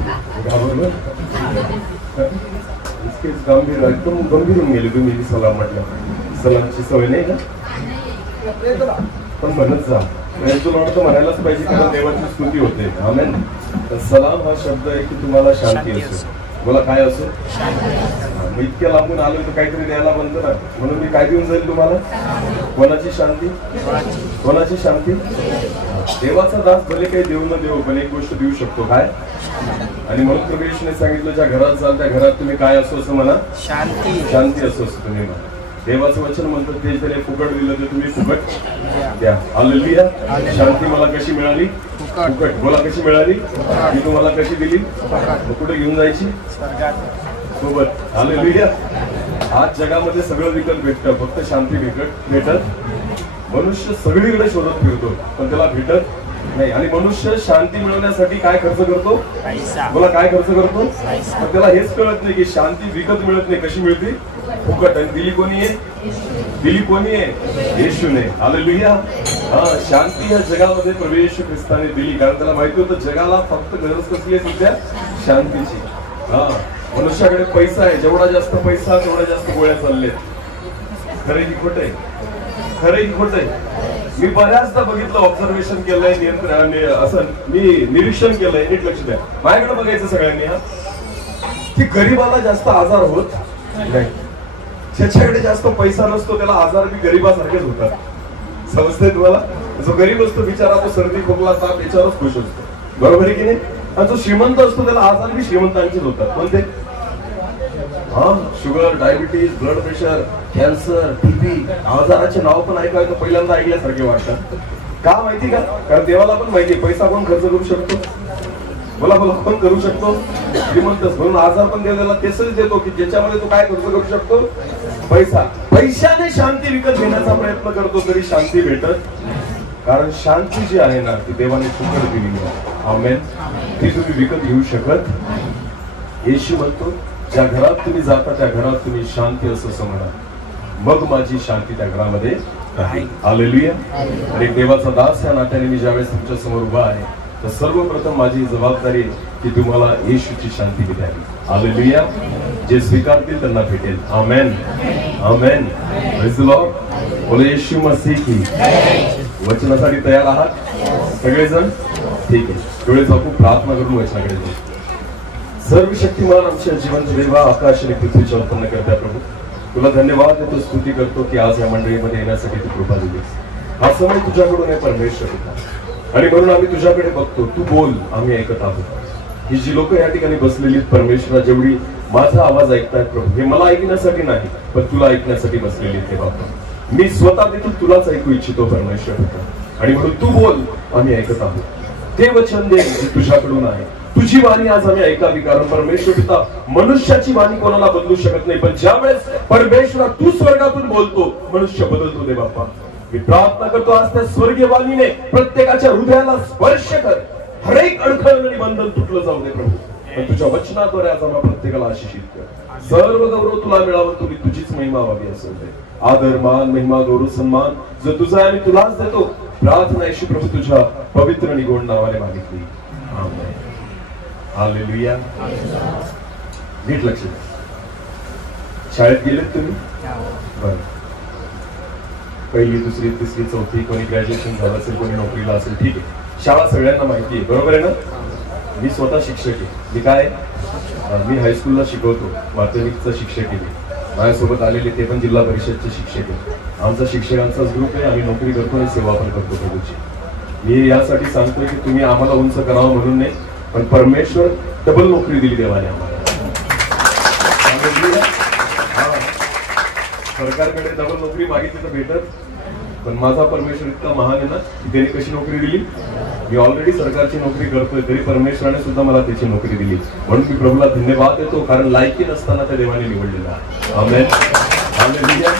घाबरलो इतकेच गंभीर एकदम गंभीर होऊन गेले तुम्ही सलाम म्हटलं सलामची सवय नाही का पण म्हणत जा तुला वाटतं म्हणायलाच पाहिजे कारण देवाची स्तुती होते आमेन. सलाम हा शब्द आहे की तुम्हाला शांती असो मला काय असो मी इतक्या लांबून आलो तर काहीतरी द्यायला बनतं ना म्हणून मी काय देऊन जाईल तुम्हाला कोणाची शांती कोणाची शांती देवाचा दास भले काही देऊ न देऊ पण एक गोष्ट देऊ शकतो काय आणि म्हणून प्रभूने सांगितलं ज्या घरात जाल त्या घरात तुम्ही काय असो असं म्हणा शांती शांती असो असं तुम्ही म्हणा. देवाचं वचन म्हणतं ते जरी फुकट दिलं तर तुम्ही फुकट द्या. हालेलुया. शांती मला कशी मिळाली फुकट. बोला कशी मिळाली मी तुम्हाला कशी दिली कुठे घेऊन जायची सोबत. हालेलुया. आज जगामध्ये सगळं विकत भेटतं फक्त शांती भेटत मनुष्य सगळीकडे शोधत फिरतो पण त्याला भेटत नाही आणि मनुष्य शांती मिळवण्यासाठी काय खर्च करतो बोला काय खर्च करतो पण त्याला हेच कळत नाही की शांती विकत मिळत नाही कशी मिळते फुकट. आणि दिली कोणी आहे येशूने. हालेलुया. शांती या जगामध्ये प्रभू येशू ख्रिस्ताने दिली कारण त्याला माहिती होतं जगाला फक्त गरज कसली आहे सध्या शांतीची. मनुष्याकडे पैसा आहे जेवढा जास्त पैसा तेवढा जास्त गोळ्या चाललेत. खरं की खोट आहे खरं की खोट आहे. मी बऱ्याचदा बघितलं ऑब्झर्वेशन केलंय नियंत्रण असं मी निरीक्षण केलंय नीट लक्ष द्या माझ्याकडे बघायचं सगळ्यांनी की गरीबाला जास्त आजार होत नाही ज्याच्याकडे जास्त पैसा नसतो त्याला आजार बी गरीबासारखेच होतात. समजतंय तुम्हाला. जो गरीब असतो बिचारा तो सर्दी खोकला ताप याच्यावरच खुश असतो बरोबर आहे की नाही आणि जो श्रीमंत असतो त्याला आजार बी श्रीमंतांचेच होतात. कोणते sugar diabetes blood pressure cancer TB आजाराचे नाव पण ऐकायचं पहिल्यांदा ऐकल्यासारखे वाटतात. का माहिती का कारण देवाला पण माहिती पैसा कोण खर्च करू शकतो बोला बोला कोण करू शकतो श्रीमंतच म्हणून आजार पण देवाला तेच देतो की ज्याच्यामध्ये तो काय खर्च करू शकतो पैसा. पैशाने शांती विकत घेण्याचा प्रयत्न करतो तरी शांती भेटत कारण शांती जी आहे ना ती देवाने फुकट दिली आहे. आमेन. ती तुम्ही विकत घेऊ शकत. येशू म्हणतो ज्या घरात तुम्ही जाता त्या घरात तुम्ही शांती असं म्हणा मग माझी शांती त्या घरामध्ये राहील. हालेलुया. आणि देवाचा दास या नात्याने मी ज्यावेळेस तुमच्या समोर उभा आहे तर सर्वप्रथम माझी जबाबदारी की तुम्हाला येशूची शांती द्यावी. हालेलुया. जे स्वीकारतील त्यांना भेटेल. Amen amen. Praise the Lord. बोले येशू मसीह की. वचनासाठी तयार आहात सगळेजण ठीक आहे. डोळे झाकून प्रार्थना करून वचनाकडे जाऊ. सर्वशक्तिमान आमच्या जीवनचे देवा आकाश आणि पृथ्वीच्या उत्पन्न करता प्रभू तुला धन्यवाद देतो स्तुती करतो की आज या मंडळीमध्ये येण्यासाठी तू कृपा दिलीस. हा समय तुझ्याकडून आहे परमेश्वर होता आणि म्हणून आम्ही तुझ्याकडे बघतो तू बोल आम्ही ऐकत आहोत. ही जी लोक या ठिकाणी बसलेली परमेश्वरा जेवढी माझा आवाज ऐकतायत प्रभू हे मला ऐकण्यासाठी नाही पण तुला ऐकण्यासाठी बसलेली ते बाबा. मी स्वतः देखील तुलाच ऐकू इच्छितो परमेश्वर होता आणि म्हणून तू बोल आम्ही ऐकत आहोत. ते वचन दे जे तुझ्याकडून आहे. तुझी वाणी आज आम्ही ऐकावी कारण परमेश्वर पिता मनुष्याची वाणी कोणाला बदलू शकत नाही पण ज्या वेळेस परमेश्वरा तू स्वर्गातून बोलतो मनुष्य बदलतो दे बाप्पा. मी प्रार्थना करतो आज त्या स्वर्गीय वाणीने प्रत्येकाच्या हृदयाला स्पर्श कर. हरेक अडखळ आणि बंधन तुटलं जाऊ दे प्रभू पण तुझ्या वचनाद्वारे आज आम्हाला प्रत्येकाला आशिषित कर. सर्व गौरव तुला मिळावं तुम्ही तुझीच महिमा व्हावी असं दे. आदर मान महिमा गौरव सन्मान जो तुझा आहे तुलाच देतो. प्रार्थना येशू प्रभू तुझ्या पवित्र आणि गोड नावाने मागितली. आमेन. हालेलुया. नीट लक्ष द्या. शाळेत गेलेत तुम्ही बरं पहिली दुसरी तिसरी चौथी कोणी ग्रॅज्युएशन झालं असेल कोणी नोकरीला असेल ठीक आहे. शाळा सगळ्यांना माहिती आहे बरोबर आहे ना. मी स्वतः शिक्षक आहे. मी काय मी हायस्कूलला शिकवतो माध्यमिकचा शिक्षक आहे. माझ्यासोबत आलेले ते पण जिल्हा परिषदचे शिक्षक आहे. आमचा शिक्षकांचाच ग्रुप आहे. आम्ही नोकरी करतो आणि सेवा पण करतो प्रभूची. मी यासाठी सांगतोय की तुम्ही आम्हाला उंच करावं म्हणून नाही पण परमेश्वर डबल नोकरी दिली देवाने आम्हाला. सरकारकडे डबल नोकरी मागितली तर भेटत पण माझा परमेश्वर इतका महान आहे ना की त्याने कशी नोकरी दिली. मी ऑलरेडी सरकारची नोकरी करतोय तरी परमेश्वराने सुद्धा मला त्याची नोकरी दिली म्हणून मी प्रभूला धन्यवाद देतो कारण लायकी नसताना त्या देवाने निवडलेला. आमेन. हालेलुया.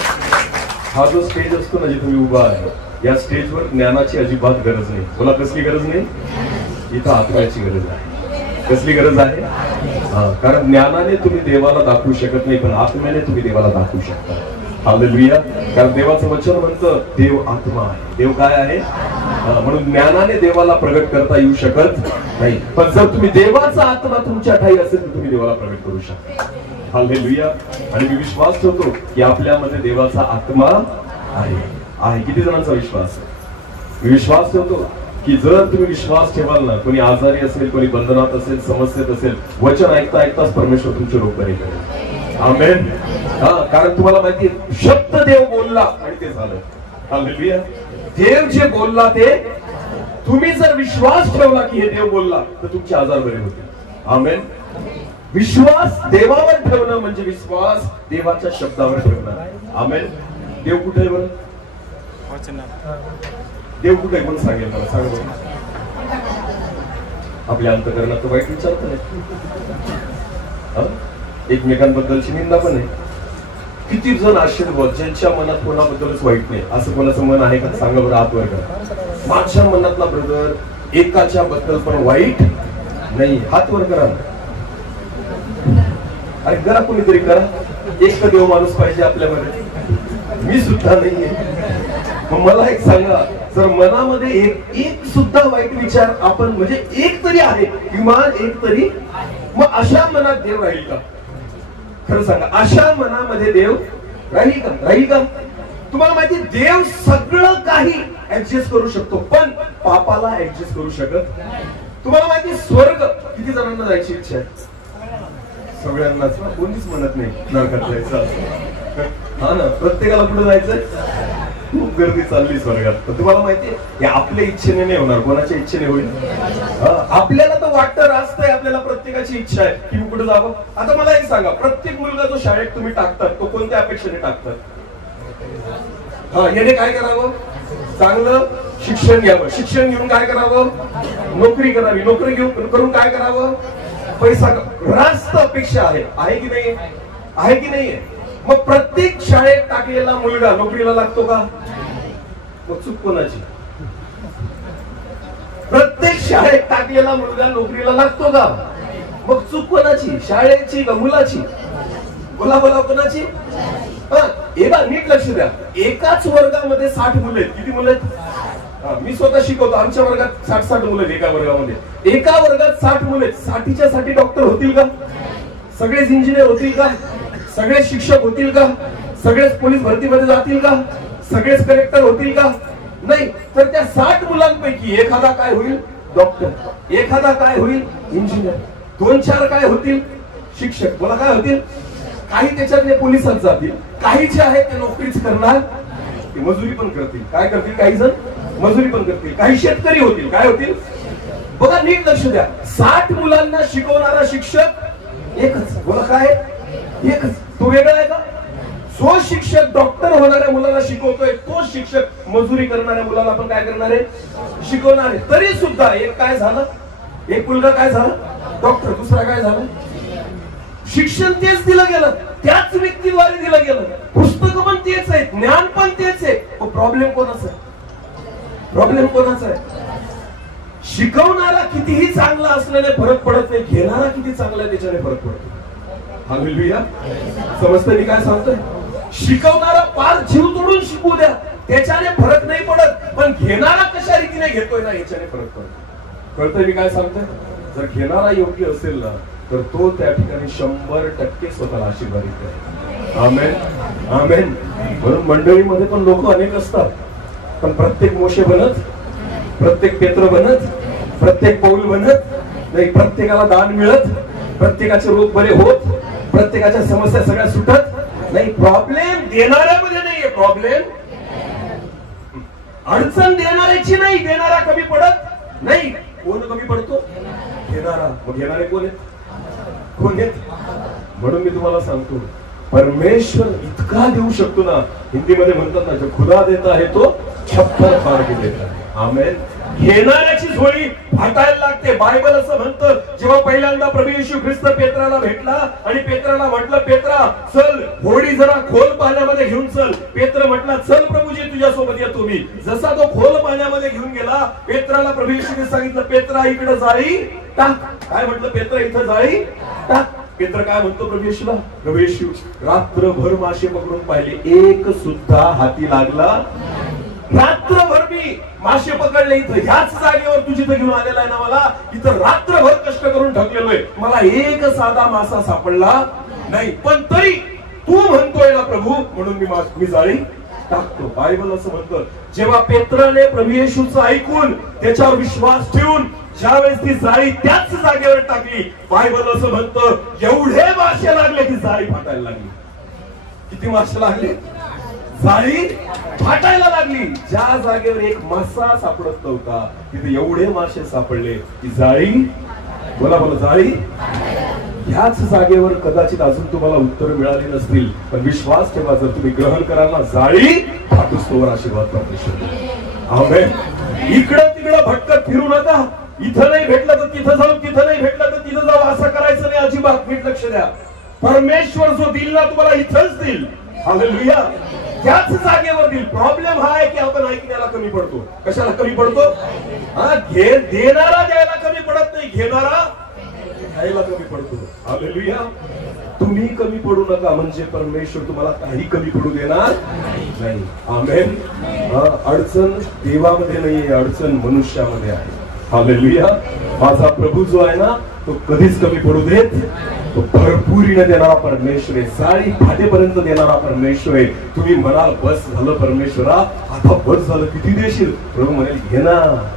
हा जो स्टेज असतो ना जिथे मी उभा आहे या स्टेजवर ज्ञानाची अजिबात गरज नाही. बोला कसली गरज नाही. इथं आत्म्याची गरज आहे. कसली गरज आहे कारण ज्ञानाने तुम्ही देवाला दाखवू शकत नाही पण आत्म्याने तुम्ही देवाला दाखवू शकता. हालेलुया. कारण देवाचं वचन म्हणतं देव आत्मा आहे. देव काय आहे? म्हणून ज्ञानाने देवाला प्रगट करता येऊ शकत नाही, पण जर तुम्ही देवाचा आत्मा तुमच्या ठाई असेल तर तुम्ही देवाला प्रगट करू शकता. हालेलुया. आणि मी विश्वास ठेवतो की आपल्यामध्ये देवाचा आत्मा आहे. किती जणांचा विश्वास? मी विश्वास ठेवतो की जर तुम्ही विश्वास ठेवाल ना, कोणी आजारी असेल, कोणी बंधनात असेल, समस्येत असेल, वचन ऐकता ऐकताच परमेश्वर तुमचे रोग बरे करेल. आमेन. कारण तुम्हाला माहिती शब्द देव बोलला आणि ते झालं. हालेलुया. देव जे बोलला ते तुम्ही जर विश्वास ठेवला की हे देव बोलला तर तुमचे आजार बरे होतील. आमेन. विश्वास देवावर ठेवणं म्हणजे विश्वास देवाच्या शब्दावर ठेवणं. आमेन. देव कुठे आहे बरं? देव कुठे आहे म्हणून सांगेल मला, सांग बरं. आपल्या अंतःकरणात वाईट विचार पण आहे, एकमेकांबद्दलची निंदा पण आहे. किती जण आशीर्वाद ज्यांच्या मनात कोणाबद्दलच वाईट नाही असं कोणाचं मन आहे का? सांगा बरं, हात वर करा. माझ्या मनातला ब्रदर एकाच्या बद्दल पण वाईट नाही, हात वर करा. अरे करा, कोणीतरी करा. एक तर देव माणूस पाहिजे आपल्यामध्ये. मी सुद्धा नाहीये. मग मला एक सांगा, जर मनामध्ये एक सुद्धा वाईट विचार आपण म्हणजे एक तरी आहे, किमान एक तरी, मग अशा मनात देव राहील का? खरं सांगा, अशा मनामध्ये देव राहील का? राहील का? तुम्हाला माहिती देव सगळं काही ऍडजस्ट करू शकतो, पण पापाला ऍडजस्ट करू शकत. तुम्हाला माहिती स्वर्ग किती जणांना जायची इच्छा आहे? सगळ्यांनाच. कोणीच म्हणत नाही नरकात जायचं. हा ना, प्रत्येकाला कुठे जायचंय? खूप गर्दी चालली स्वर्गात. पण तुम्हाला माहितीये हे आपल्या इच्छेने नाही होणार, कोणाच्या इच्छेने होईल. आपल्याला तर वाटतं रास्त आहे, आपल्याला प्रत्येकाची इच्छा आहे की कुठे जावं. आता मला एक सांगा, प्रत्येक मुलगा जो शाळेत तुम्ही टाकतात तो कोणत्या अपेक्षेने टाकतात? याने काय करावं? चांगलं शिक्षण घ्यावं. शिक्षण घेऊन काय करावं? नोकरी करावी. नोकरी घेऊन करून काय करावं? पैसा. रास्त अपेक्षा आहे की नाही? आहे की नाहीये? मग प्रत्येक शाळेत टाकलेला मुलगा नोकरीला लागतो का? मग चूक कोणाची? प्रत्येक शाळेत टाकलेला मुलगा नोकरीला लागतो का? मग चूक कोणाची? शाळेची का मुलाची? बोला बोला, कोणाची? नीट लक्ष द्या. एकाच वर्गामध्ये 60 मुलं आहेत. किती मुलं आहेत? मी स्वतः शिकवतो. आमच्या वर्गात 60 मुलं आहेत. एका वर्गामध्ये एका वर्गात 60 मुलं आहेत. 60च्या 60 डॉक्टर होतील का? सगळेच इंजिनियर होतील का? सगळेच शिक्षक होतील का? सगळेच पोलीस भरतीमध्ये जातील का? सगळेच कलेक्टर होतील का? नाही. तर त्या 60 मुलांपैकी एखादा काय होईल? डॉक्टर. एखादा काय होईल? इंजिनियर. 2-4 काय होतील? शिक्षक. बोला, काय होतील? काही त्याच्यातले पोलिसात जातील, काही जे आहेत ते नोकरीच करणार, ते मजुरी पण करतील. काय करतील? काही जण मजुरी पण करतील. काही शेतकरी होतील. काय होतील? बघा, नीट लक्ष द्या. 60 मुलांना शिकवणारा शिक्षक एकच. बोला, काय? एकच. तो वेगळा आहे का? जो शिक्षक डॉक्टर होणाऱ्या मुलाला शिकवतोय तो शिक्षक मजुरी करणाऱ्या मुलाला पण काय करणार आहे? शिकवणार आहे. तरी सुद्धा एक काय झालं? एक मुलगा काय झाला? डॉक्टर. दुसरा काय झाला? शिक्षण तेच दिलं गेलं, त्याच व्यक्तीद्वारे दिलं गेलं. पुस्तकं पण तेच आहेत, ज्ञान पण तेच आहे. प्रॉब्लेम कोणाचा आहे? प्रॉब्लेम कोणाचा आहे? शिकवणारा कितीही चांगला असल्याने फरक पडत नाही, घेणारा किती चांगला आहे त्याच्याने फरक पडतो. हालेलुया. समजतं मी काय सांगतोय? शिकवणारा पार जीव तोडून शिकू द्या, त्याच्याने फरक नाही पडत, पण घेणारा कशा रीतीने घेतोय ना याच्याने फरक पडतो. कळतंय मी काय सांगतोय? जर घेणारा योग्य असेल ना तर तो त्या ठिकाणी 100% स्वतःला आशीर्वाद देतो. आमेन. आमेन. म्हणून मंडळीमध्ये पण लोक अनेक असतात, पण प्रत्येक मोशे बनत, प्रत्येक पेत्र बनत, प्रत्येक पौल बनत नाही. प्रत्येकाला दान मिळत, प्रत्येकाचे रोग बरे होत, प्रत्येकाच्या समस्या सगळ्या सुटत नाही. प्रॉब्लेम देणाऱ्यामध्ये नाहीये. प्रॉब्लेम अडचण देणाऱ्याची नाही. देणारा कमी पडत नाही. कोण कमी पडतो? घेणारा. मग घेणारे कोण आहेत? कोण आहेत? म्हणून मी तुम्हाला सांगतो, परमेश्वर इतका देऊ शकतो ना. हिंदीमध्ये म्हणतात ना, जो खुदा देता है तो 56 फार के देता है. आमेन. घेणाऱ्याची झोळी फाटायला लागते. बायबल असं म्हणतं, जेव्हा पहिल्यांदा प्रभू येशू ख्रिस्त पेत्राला भेटला आणि पेत्राला म्हटलं, पेत्रा चल होडी जरा खोल पाण्यामध्ये घेऊन चल. पेत्र म्हटला, चल प्रभूजी तुझ्यासोबत येतो मी. जसा तो खोल पाण्यामध्ये घेऊन गेला, पेत्राला प्रभू येशूने सांगितलं, पेत्रा इकडे जाळी टाक. काय म्हटलं? पेत्रा इथं जाळी टाक. पेत्र काय म्हणतो प्रभू येशूला, प्रभू येशू रात्रभर मासे पकडून पाहिले, एक सुद्धा हाती लागला. रात्रभर मी मासे पकडले, इथं ह्याच जागेवर तुझी तर घेऊन आलेला आहे ना, मला इथं रात्रभर कष्ट करून थकलेलोय, मला एक साधा मासा सापडला नाही, पण तरी तू म्हणतोय ना प्रभू, म्हणून मी जाळी टाकतो. बायबल असं म्हणतं, जेव्हा पेत्राने प्रभू येशूचं ऐकून त्याच्यावर विश्वास ठेवून ज्यावेळेस ती जाळी त्याच जागेवर टाकली, बायबल असं म्हणतं एवढे मासे लागले की जाळी फाटायला लागली. किती मासे लागले? जाळी फाटायला लागली. ज्या जागेवर एक मासा सापडत नव्हता तिथे एवढे मासे सापडले की जाळी, बोला बोला, जाळी. ह्याच जागेवर कदाचित अजून तुम्हाला उत्तर मिळाली नसतील, पण विश्वास ठेवा, जर तुम्ही ग्रहण कराल ना, जाळी फाटूस्तोवर आशीर्वाद प्राप्त. आमेन. इकडं तिकडं भटकत फिरू नका. इथं नाही भेटलं तर तिथं जाऊ, तिथं नाही भेटलं तर तिथं जाऊ, असं करायचं नाही अजिबात. नीट लक्ष द्या. परमेश्वर जो दिल ना तुम्हाला इथंच दिल. हालेलुया. त्याच जागेवर दिल. प्रॉब्लेम हा आहे की आपण ऐकण्याला कमी पडतो. कशाला कमी पडतो? देणारा द्यायला कमी पडत नाही, घेणारा द्यायला कमी पडतो. हालेलुया. तुम्ही कमी पडू नका, म्हणजे परमेश्वर तुम्हाला काही कमी पडू देणार नाही. आमेन. अडचण देवामध्ये नाहीये, अडचण मनुष्यामध्ये आहे. हालेलुया. माझा प्रभू जो आहे ना, तो कधीच कमी पडू देत, तो भरपुरीने देणारा परमेश्वर आहे. साडी फाटेपर्यंत देणारा परमेश्वर आहे. तुम्ही म्हणाल बस झालं परमेश्वरा, आता बस झालं, किती देशील? प्रभू म्हणेल घे ना,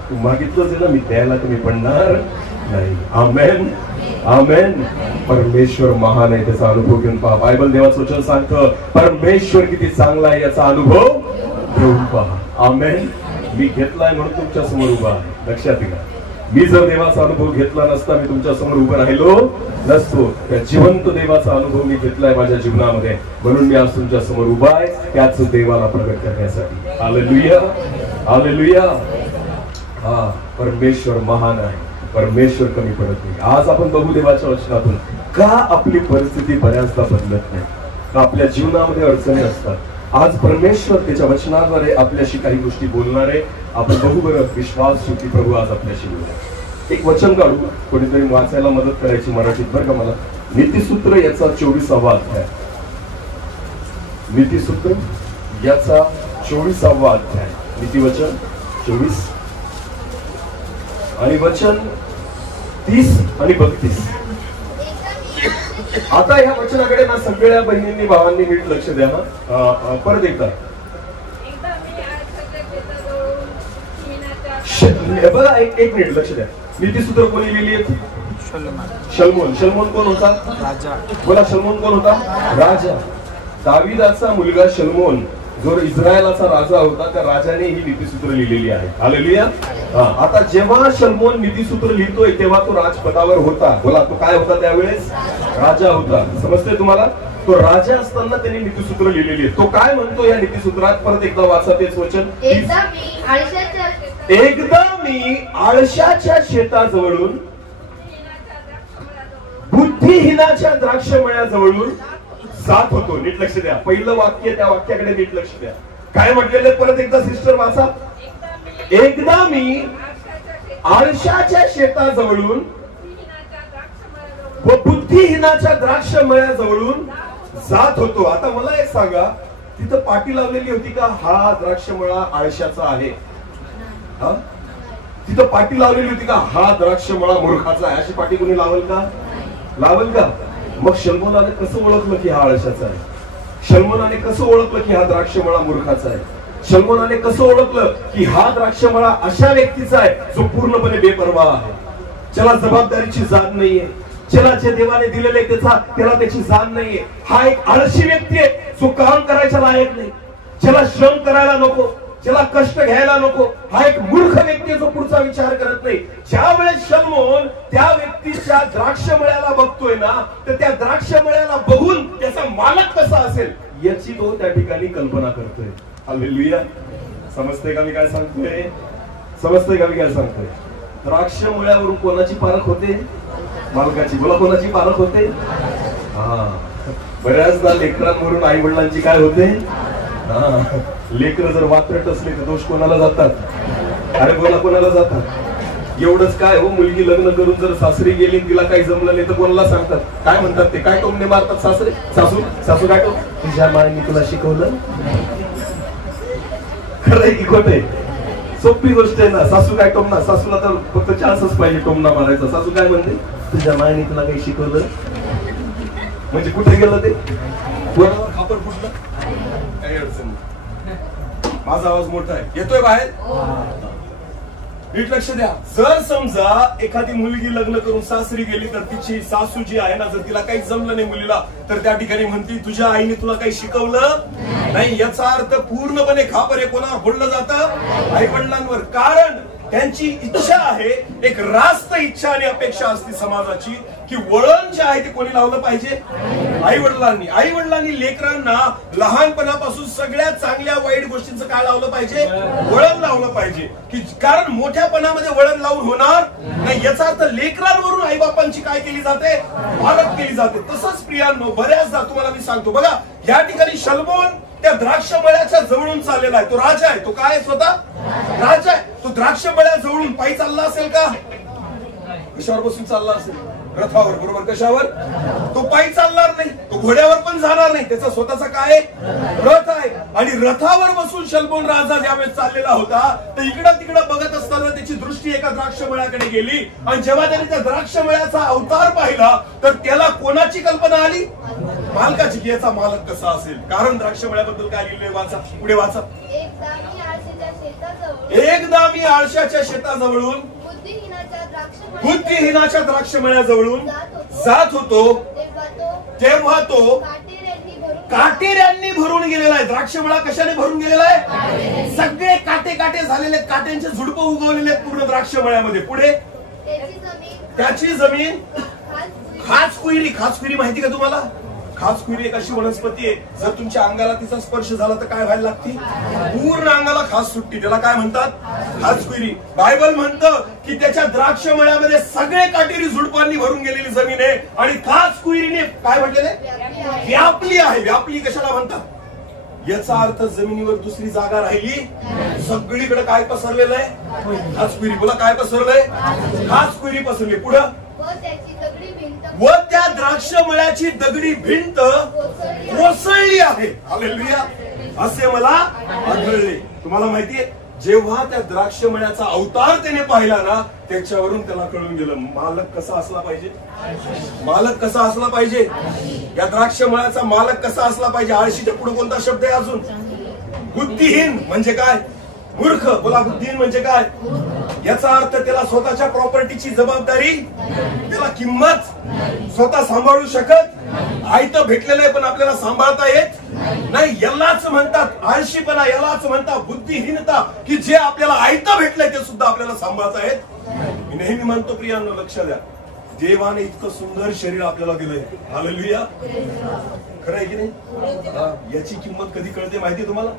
तू मागितलंच आहे ना, मी द्यायला कमी पडणार नाही. आमेन. आमेन. परमेश्वर महान आहे, त्याचा अनुभव घेऊन पहा. बायबल देवाचं वचन सांगतं परमेश्वर किती चांगला आहे याचा अनुभव घेऊन पहा. आमेन. मी घेतलाय म्हणून तुमच्या समोर उभा आहे. लक्षात घ्या, मी जर देवाचा अनुभव घेतला नसता मी तुमच्या समोर उभं राहिलो नसतो. त्या जिवंत देवाचा अनुभव मी घेतलाय माझ्या जीवनामध्ये, म्हणून मी आज तुमच्या समोर उभा आहे, त्याच देवाला प्रगट करण्यासाठी. हालेलुया. हालेलुया. हा, परमेश्वर महान आहे, परमेश्वर कमी पडत नाही. आज आपण बघू देवाच्या वचनातून का आपली परिस्थिती बऱ्याचदा बदलत नाही, का आपल्या जीवनामध्ये अडचणी असतात. आज परमेश्वर त्याच्या वचनाद्वारे आपल्याशी काही गोष्टी बोलणार आहे. आपण बघू बरं, विश्वास ठेवू की प्रभू आज आपल्याशी बोलणार. एक वचन काढू, कोणीतरी वाचायला मदत करायची मराठीत बरं का मला. नीतिसूत्र याचा 24वा अध्याय. नीतिसूत्र याचा 24वा अध्याय. नीतिवचन 24 आणि वचन 30 आणि 32. आता या वचनाकडे ना सगळ्या बहिणींनी भावांनी नीट लक्ष द्या. परत एकदा बघा, एक मिनिट लक्ष द्या. नीतिसूत्र कोणी लिहिली आहेत? शलमोन. शलमोन कोण होता? राजा. बोला, शलमोन कोण होता? राजा. दाविदाचा मुलगा शलमोन जो इस्रायलाचा राजा होता, त्या राजाने ही नीतिसूत्र लिहिलेली आहे. हालेलुया. आता जेव्हा शलमोन नीतिसूत्र लिहितोय तेव्हा तो राजपदावर होता. बोला, तो काय होता त्यावेळेस? राजा होता. समजते तुम्हाला? तो राजा असताना त्यांनी नीतिसूत्र लिहिलेली आहे. तो काय म्हणतो या नीतिसूत्रात? परत एकदा वाचा तेच वचन. एकदा मी आळशाच्या शेताजवळून, बुद्धिहीनाच्या द्राक्षमळ्याजवळून जात होतो. नीट लक्ष द्या. पहिलं वाक्य, त्या वाक्याकडे नीट लक्ष द्या. काय म्हटलेलं? परत एकदा सिस्टर वाचा. एकदा मी आळशाच्या शेताजवळून व बुद्धिहीनाच्या द्राक्षमळ्याजवळून जात होतो. आता मला एक सांगा, तिथं पाटी लावलेली होती का हा द्राक्षमळा आळशाचा आहे? तिथं पाटी लावलेली होती का हा द्राक्षमळा मूर्खाचा आहे? अशी पाटी कोणी लावल का? लावल का? मग शलमोनाने कसं ओळखलं की हा आळशाचा आहे? शलमोनाने कसं ओळखलं की हा द्राक्षमळा मूर्खाचा आहे? शलमोनाने कसं ओळखलं की हा द्राक्षमळा अशा व्यक्तीचा आहे जो पूर्णपणे बेपर्वा आहे, ज्याला जबाबदारीची जाण नाहीये, ज्याला जे देवाने दिलेले त्याला त्याची जाण नाहीये. हा एक आळशी व्यक्ती आहे जो काम करायच्या लायक नाही, ज्याला श्रम करायला नको, ज्याला कष्ट घ्यायला नको. हा एक मूर्ख व्यक्ती जो पुढचा विचार करत नाही. ज्या वेळेस शलमोन त्या व्यक्तीच्या द्राक्षमळ्याला बघतोय ना, तर त्या द्राक्षमळ्याला बघून त्याचा मालक कसा असेल याची तो त्या ठिकाणी कल्पना करतोय. हालेलुया. समजते का मी काय सांगतोय? समजते का मी काय सांगतोय? द्राक्षमळ्यावरून कोणाची पारख होते? मालकाची. बोला, कोणाची पारख होते? हा, बऱ्याचदा लेकरांवरून आई वडिलांची काय होते? लेकर जर वात्रट असले तर दोष कोणाला जातात? अरे बोला, कोणाला जातात? एवढंच काय हो, मुलगी लग्न करून जर सासरी गेली तिला काही जमलं नाही तर कोणाला सांगतात? काय म्हणतात ते? काय टोमणे मारतात सासरे? सासू काय टोम? तुझ्या मायने तुला शिकवलं? खरंय की खोट आहे? सोपी गोष्ट आहे ना. सासू काय टोमणार? सासूला तर फक्त चान्सच पाहिजे टोमणा मारायचा. सासू काय म्हणते? तुझ्या मायने तुला काही शिकवलं? म्हणजे कुठे गेलं ते? कोणावर खापर फुटलं? काही अडचण नाही. माझा आवाज मोठा आहे, येतोय बाहेर? नीट लक्ष द्या. जर समजा एखादी मुलगी लग्न करून सासरी गेली तर तिची सासू जी आहे ना, जर तिला काही जमलं नाही मुलीला, तर त्या ठिकाणी म्हणती तुझ्या आईने तुला काही शिकवलं नाही. याचा अर्थ पूर्णपणे खापर हे कोणावर फोडलं जातं? आई वडिलांवर. कारण त्यांची इच्छा आहे, एक रास्त इच्छा आणि अपेक्षा असते समाजाची, की वळण जे आहे ते कोणी लावलं पाहिजे? आई वडिलांनी. आई वडिलांनी लेकरांना लहानपणापासून सगळ्या चांगल्या वाईट गोष्टींचं काय लावलं पाहिजे? वळण लावलं पाहिजे. की कारण मोठ्यापणामध्ये वळण लावून होणार नाही. याचा अर्थ लेकरांवरून आई बापांची काय केली जाते? पालक केली जाते. तसंच प्रियांनो, बऱ्याचदा तुम्हाला मी सांगतो बघा, या ठिकाणी शलमोन त्या द्राक्ष मळ्याच्या जवळून चाललेला आहे. तो राजा आहे. तो काय स्वतः राजा आहे. तो द्राक्ष मळ्या जवळून पायी चालला असेल का? कशावर बसून चालला असेल? रथावर. बरोबर. कशावर? तो पायी चालणार नाही, तो घोड्यावर पण जाणार नाही. त्याचा स्वतःचा काय रथ आहे. आणि रथावर बसून शलमोन राजा ज्यावेळेस चाललेला होता, तर इकडं तिकडं बघत असताना त्याची दृष्टी एका द्राक्ष मळ्याकडे गेली. आणि जेव्हा त्याने त्या द्राक्ष मळ्याचा अवतार पाहिला, तर त्याला कोणाची कल्पना आली? मालकाची. की याचा मालक कसा असेल? कारण द्राक्ष मळ्याबद्दल काय लिहिलंय? वाचा, पुढे वाचा. एकदा मी आळशाच्या शेताजवळून बुद्धिहीनाच्या द्राक्ष मळ्याजवळून जात होतो, तेव्हा तो काटेऱ्यांनी भरून गेलेला आहे. द्राक्ष मळा कशाने भरून गेलेला आहे? सगळे काटे काटे झालेले, काट्यांचे झुडपं उगवलेले आहेत पूर्ण द्राक्ष मळ्यामध्ये. पुढे त्याची जमीन खाचकुयरी. खाचकुयरी माहिती का तुम्हाला? खाचकुयरी एक अशी वनस्पती आहे, जर तुमच्या अंगाला तिचा स्पर्श झाला तर काय व्हायला लागते? पूर्ण अंगाला खास सुटती. त्याला काय म्हणतात? खाचकुयरी. बायबल म्हणतं की त्याच्या द्राक्ष मळ्यामध्ये सगळे काटेरी झुडपांनी भरून गेलेली जमीन आहे आणि खाचकुयरीने काय म्हटलेले? व्यापली आहे. व्यापली कशाला म्हणतात? याचा अर्थ जमिनीवर दुसरी जागा राहिली. सगळीकडे काय पसरलेलं आहे? खाचकुयरी. बोला, काय पसरलंय? खाचकुयरी पसरली. पुढं व त्या द्राक्ष मळ्याची दगडी भिंत कोसळली आहे. हालेलुया. असे मला आढळले. तुम्हाला माहितीये, जेव्हा त्या द्राक्ष मळ्याचा अवतार त्याने पाहिला ना, त्याच्यावरून त्याला कळून गेलं मालक कसा असला पाहिजे. मालक कसा असला पाहिजे? या द्राक्ष मळ्याचा मालक कसा असला पाहिजे? आळशीच्या पुढे कोणता शब्द आहे अजून? बुद्धिहीन. म्हणजे काय? मूर्ख. बोला, बुद्धिहीन म्हणजे काय? याचा अर्थ त्याला स्वतःच्या प्रॉपर्टीची जबाबदारी, त्याला किंमत स्वतः सांभाळू शकत. आयतं भेटलेलं आहे पण आपल्याला सांभाळता येत नाही. यालाच म्हणतात आळशीपणा, यालाच म्हणतात बुद्धिहीनता, की जे आपल्याला आयतं भेटलंय ते सुद्धा आपल्याला सांभाळता येत. मी नेहमी म्हणतो प्रियांनो, लक्ष द्या, देवाने इतकं सुंदर शरीर आपल्याला दिलंय. हालेलुया. खरं आहे की नाही? याची किंमत कधी कळते माहिती तुम्हाला?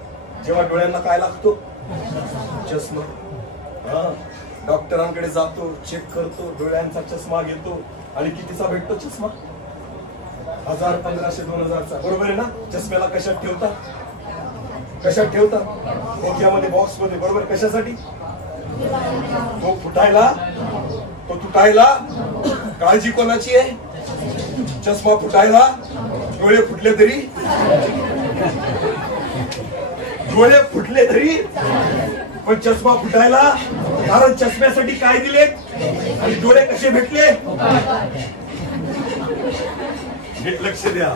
जेव्हा डोळ्यांना काय लागतो? चष्मा. डॉक्टरांकडे जातो, चेक करतो, डोळ्यांचा चष्मा घेतो आणि कितीचा भेटतो चष्मा? 1000, 1500, 2000चा. बरोबर आहे ना? चष्म्याला कशात ठेवता? कशात ठेवता? डोक्यामध्ये, बॉक्स मध्ये. बरोबर. कशासाठी? तो फुटायला, तो तुटायला काळजी कोणाची आहे? चष्मा फुटायला, डोळे फुटले तरी, डोळे फुटले तरी पण चष्मा फुटायला. कारण चष्म्यासाठी काय दिले आणि डोळे कसे भेटले? नीट लक्ष द्या.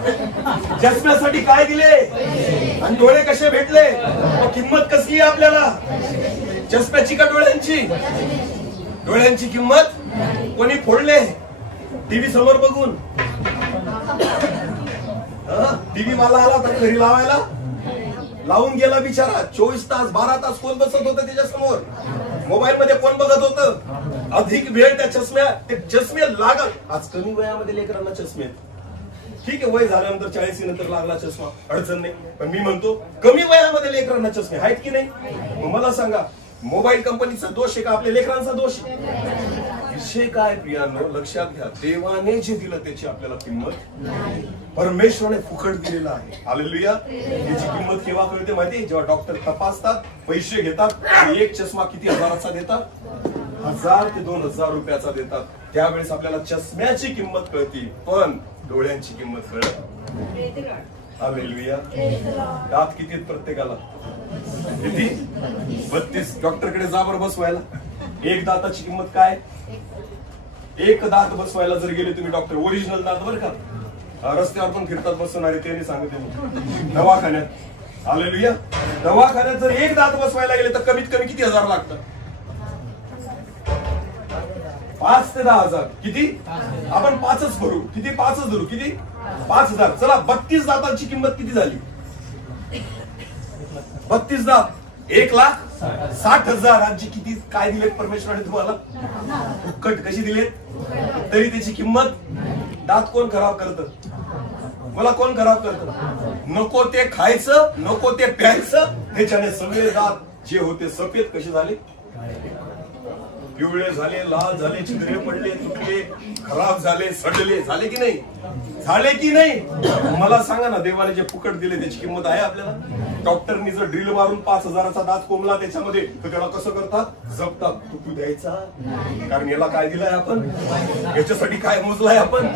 चष्म्यासाठी काय दिले आणि डोळे कसे भेटले? किंमत कसली आहे आपल्याला? चष्म्याची का डोळ्यांची? डोळ्यांची किंमत कोणी फोडले? टीव्ही समोर बघून. टीव्ही मला आला तर घरी लावायला, लावून गेला बिचारा. 24 तास 12 तास कोण बसत होतं त्याच्या समोर? मोबाईल मध्ये कोण बघत होतं? अधिक वेळ त्या ते चष्मे लागत. आज कमी वयामध्ये लेकरांना चष्मे आहेत. ठीक आहे, वय झाल्यानंतर 40 नंतर लागला चष्मा, अडचण नाही. पण मी म्हणतो कमी वयामध्ये लेकरांना चष्मे आहेत की नाही? मला सांगा, मोबाईल कंपनीचा दोष आहे का आपल्या लेकरांचा दोष आहे? विषय काय प्रियांनो, लक्षात घ्या, देवाने जे दिलं त्याची आपल्याला किंमत परमेश्वराने फुकट दिलेला आहे. हालेलुया. याची किंमत केव्हा कळते माहिती? जेव्हा डॉक्टर तपासतात, पैसे घेतात, एक चष्मा किती हजाराचा देतात? 1000 ते 2000 रुपयाचा देतात. त्यावेळेस आपल्याला चष्म्याची किंमत कळते, पण डोळ्यांची किंमत कळत. हालेलुया. दात किती आहेत प्रत्येकाला? किती? 32. डॉक्टरकडे जा बरं बसवायला. एक दाताची किंमत काय? एक दात बसवायला जर गेले तुम्ही डॉक्टर, ओरिजिनल दात बरं का, रस्त्यावर पण फिरतात बसवणारे, ते नाही सांगते मी. दवाखान्यात, हालेलुया, दवाखान्यात जर एक दात बसवायला गेले तर कमीत कमी किती हजार लागतात? 5 ते 10 हजार. किती? आपण 5च भरू. किती? 5च धरू. किती? 5000. चला, 32 दातांची किंमत किती झाली? 32 दात 1,60,000. आजची किती काय दिलेत परमेश्वराने तुम्हाला? फुकट. कशी दिलेत? तरी त्याची किंमत. दात कोण खराब करत? मला कोण खराब करत? नको ते खायचं, नको ते प्यायचं, त्याच्याने सगळे दात जे होते सफेद कसे झाले? पिवळे झाले, लाल झाले, छिद्रे पडले, तुटले, खराब झाले, सडले. झाले की नाही? झाले की नाही? मला सांगा ना, देवाने जे फुकट दिले त्याची किंमत आहे आपल्याला? डॉक्टरनी जर ड्रिल मारून 5000चा दात कोंबला त्याच्यामध्ये, तर त्याला कसं करतात? जपतात. तू द्यायचा, कारण याला काय दिलाय आपण? याच्यासाठी काय मोजलाय आपण?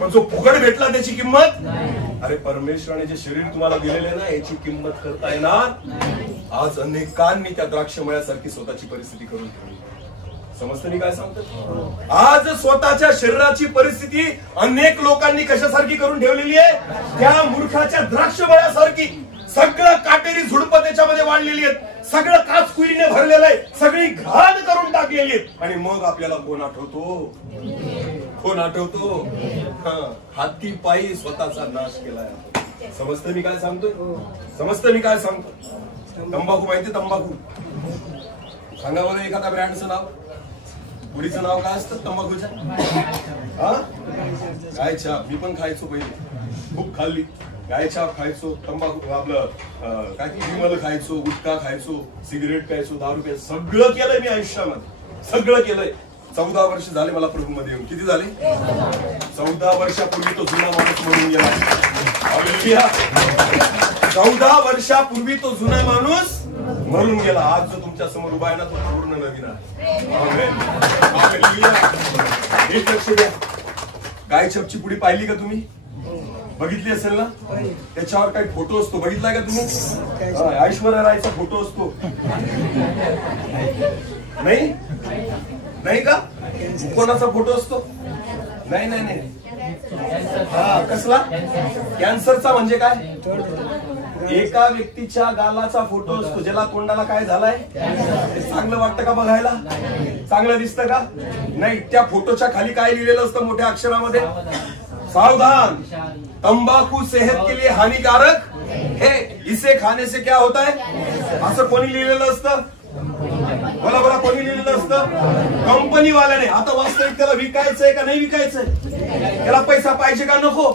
पण जो फुकट भेटला त्याची किंमत. अरे परमेश्वराने जे शरीर तुम्हाला दिलेले ना, याची किंमत करता येणार? आज अनेकांनी त्या द्राक्षमळ्यासारखी स्वतःची परिस्थिती करून ठेवली. समजतं मी काय सांगतो? आज स्वतःच्या शरीराची परिस्थिती अनेक लोकांनी कशासारखी करून ठेवलेली आहे? त्या मूर्खाच्या द्राक्षमळ्यासारखी. सगळं काटेरी झुडपं त्याच्यामध्ये वाढलेली आहेत, सगळं काचकुईने भरलेलं आहे, सगळी घाण करून टाकलेली आहेत. आणि मग आपल्याला कोण आठवतो? कोण आठवतो? हाती पायी स्वतःचा नाश केलाय. समजतं मी काय सांगतोय? समजतं मी काय सांगतो? तंबाखू माहिती? तंबाखू सांगा बरं एखादा ब्रँडचं नाव. पुढीचं नाव काय असतं तंबाखूच्या? गाय छाप. मी पण खायचो पहिले, खूप खाल्ली. गाय छाप खायचो, तंबाखू आपलं काय विमल खायचो, गुटखा खायचो, सिगरेट खायचो, दारू प्यायचो. सगळं केलंय मी आयुष्यामध्ये, सगळं केलंय. 14 वर्ष झाले मला प्रभू मध्ये येऊन. किती झाले? 14 वर्षापूर्वी तो जुना माणूस म्हणून गेला. 14 वर्षापूर्वी तो जुना माणूस मरून गेला. आज जो तुमच्या समोर उभा आहे ना, तो पूर्ण नवीन आहे. एक लक्ष द्या. गायछापची पुडी पाहिली का तुम्ही? बघितली असेल ना? त्याच्यावर काही फोटो असतो, बघितलाय का तुम्ही? ऐश्वर्या रायचा फोटो असतो. नाही? नाही का? कोणाचा फोटो असतो? नाही नाही नाही. कसला? कॅन्सरचा. म्हणजे काय? एका व्यक्तीच्या गालाचा फोटो असतो ज्याला तोंडाला काय झालाय. चांगलं वाटतं का बघायला? चांगलं दिसतं का? नाही. त्या फोटोच्या खाली काय लिहिलेलं असतं मोठ्या अक्षरामध्ये? सावधान, तंबाखू सेहत के लिए हानिकारक है, इसे खाने से क्या होता है. असं कोणी लिहिलेलं असतं? बोला बोला, कोणी लिहिलेलं असतं? कंपनी वाल्याने. आता वास्तविक त्याला विकायचंय का नाही विकायचंय? त्याला पैसा पाहिजे का नको?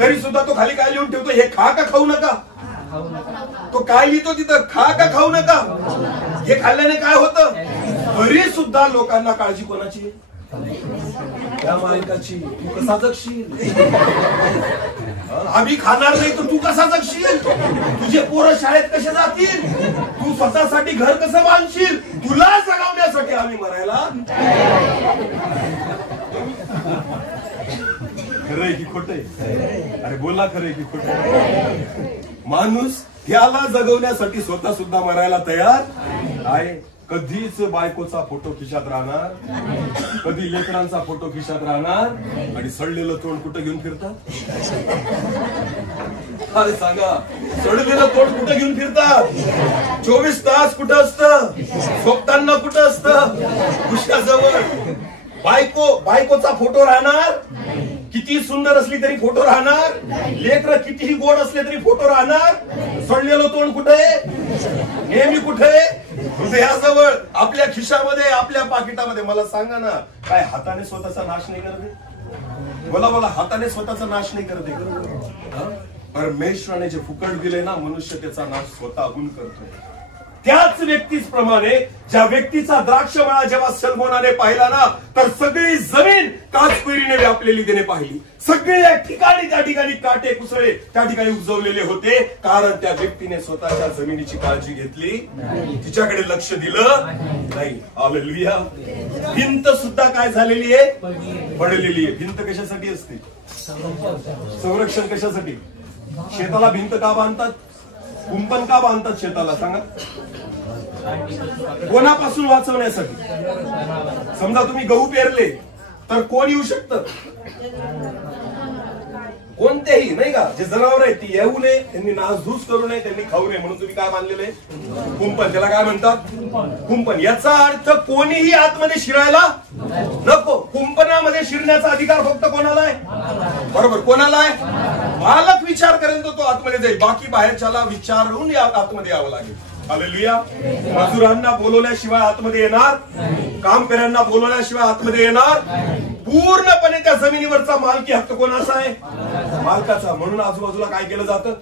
तरी सुद्धा तो खाली काय लिहून ठेवतो? हे खा का खाऊ नका. तो काय लिहितो तिथं? खा का खाऊ नका. हे खाल्ल्याने काय होतं? तरी सुद्धा लोकांना काळजी कोणाची? त्या मालकाची. तू कसा जगशील? आम्ही खाणार नाही तर तू कसा जगशील? तुझे पोरं शाळेत कसे जातील? तू स्वतःसाठी घर कसं बांधशील? तुला जगवण्यासाठी आम्ही मरायला. खरंय की खोटंय? अरे बोला, खरंय की खोटंय? माणूस त्याला जगवण्यासाठी स्वतः सुद्धा मरायला तयार आहे. कधीच बायकोचा फोटो खिशात राहणार, कधी लेकरांचा फोटो खिशात राहणार. आणि सडलेलं तोंड कुठं घेऊन फिरतात? अरे सांगा, सडलेलं तोंड कुठं घेऊन फिरतात? 24 तास कुठं असतं? झोपताना कुठं असतं? खुशाजवळ. बायकोचा फोटो राहणार, किती सुंदर असली तरी फोटो राहणार, लेकर कितीही गोड असले तरी फोटो राहणार. सडलेलं तोंड कुठे? नेहमी कुठे? हृदयाजवळ, आपल्या खिशामध्ये, आपल्या पाकिटामध्ये. मला सांगा ना, काय हाताने स्वतःचा नाश नाही करते? बोला बोला, हाताने स्वतःचा नाश नाही करते. परमेश्वराने जे फुकट दिले ना, मनुष्य त्याचा नाश स्वतःहून करतोय. त्याच व्यक्तीप्रमाणे ज्या व्यक्तीचा द्राक्षमळा जेव्हा सलमोनाने पाहिला ना, तर सगळी जमीन काचकुरीने व्यापलेली त्याने पाहिली. सगळ्या ठिकाणी त्या ठिकाणी काटे कुसळे त्या ठिकाणी उगवलेले होते, कारण त्या व्यक्तीने स्वतःच्या जमिनीची काळजी घेतली, तिच्याकडे लक्ष दिलं नाही. हालेलुया. भिंत सुद्धा काय झालेली आहे? पडलेली आहे. भिंत कशासाठी असते? संरक्षण. कशासाठी? शेताला भिंत का बांधतात? कुंपण का बांधतात शेताला? सांगा. कोणापासून वाचवण्यासाठी. समजा तुम्ही गहू पेरले तर कोण येऊ शकतं? कोणतेही, नाही का, जे जनावर आहेत ती येऊ नये, त्यांनी नासधूस करू नये, त्यांनी खाऊ नये, म्हणून तुम्ही काय बांधलेले? कुंपण. त्याला काय म्हणतात? कुंपण. याचा अर्थ कोणीही आतमध्ये शिरायला नको. कुंपणामध्ये शिरण्याचा अधिकार फक्त कोणाला आहे? बरोबर, कोणाला आहे? मालक विचार करेल तर तो आतमध्ये जाईल, बाकी बाहेरच्याला विचारून आतमध्ये यावं लागेल. हालेलुया. मजुरांना बोलवल्याशिवाय आतमध्ये येणार, काम करणाऱ्यांना बोलवल्याशिवाय आतमध्ये येणार. पूर्णपणे त्या जमिनीवरचा मालकी हक्क कोणाचा आहे? मालकाचा. म्हणून आजूबाजूला काय केलं जातं?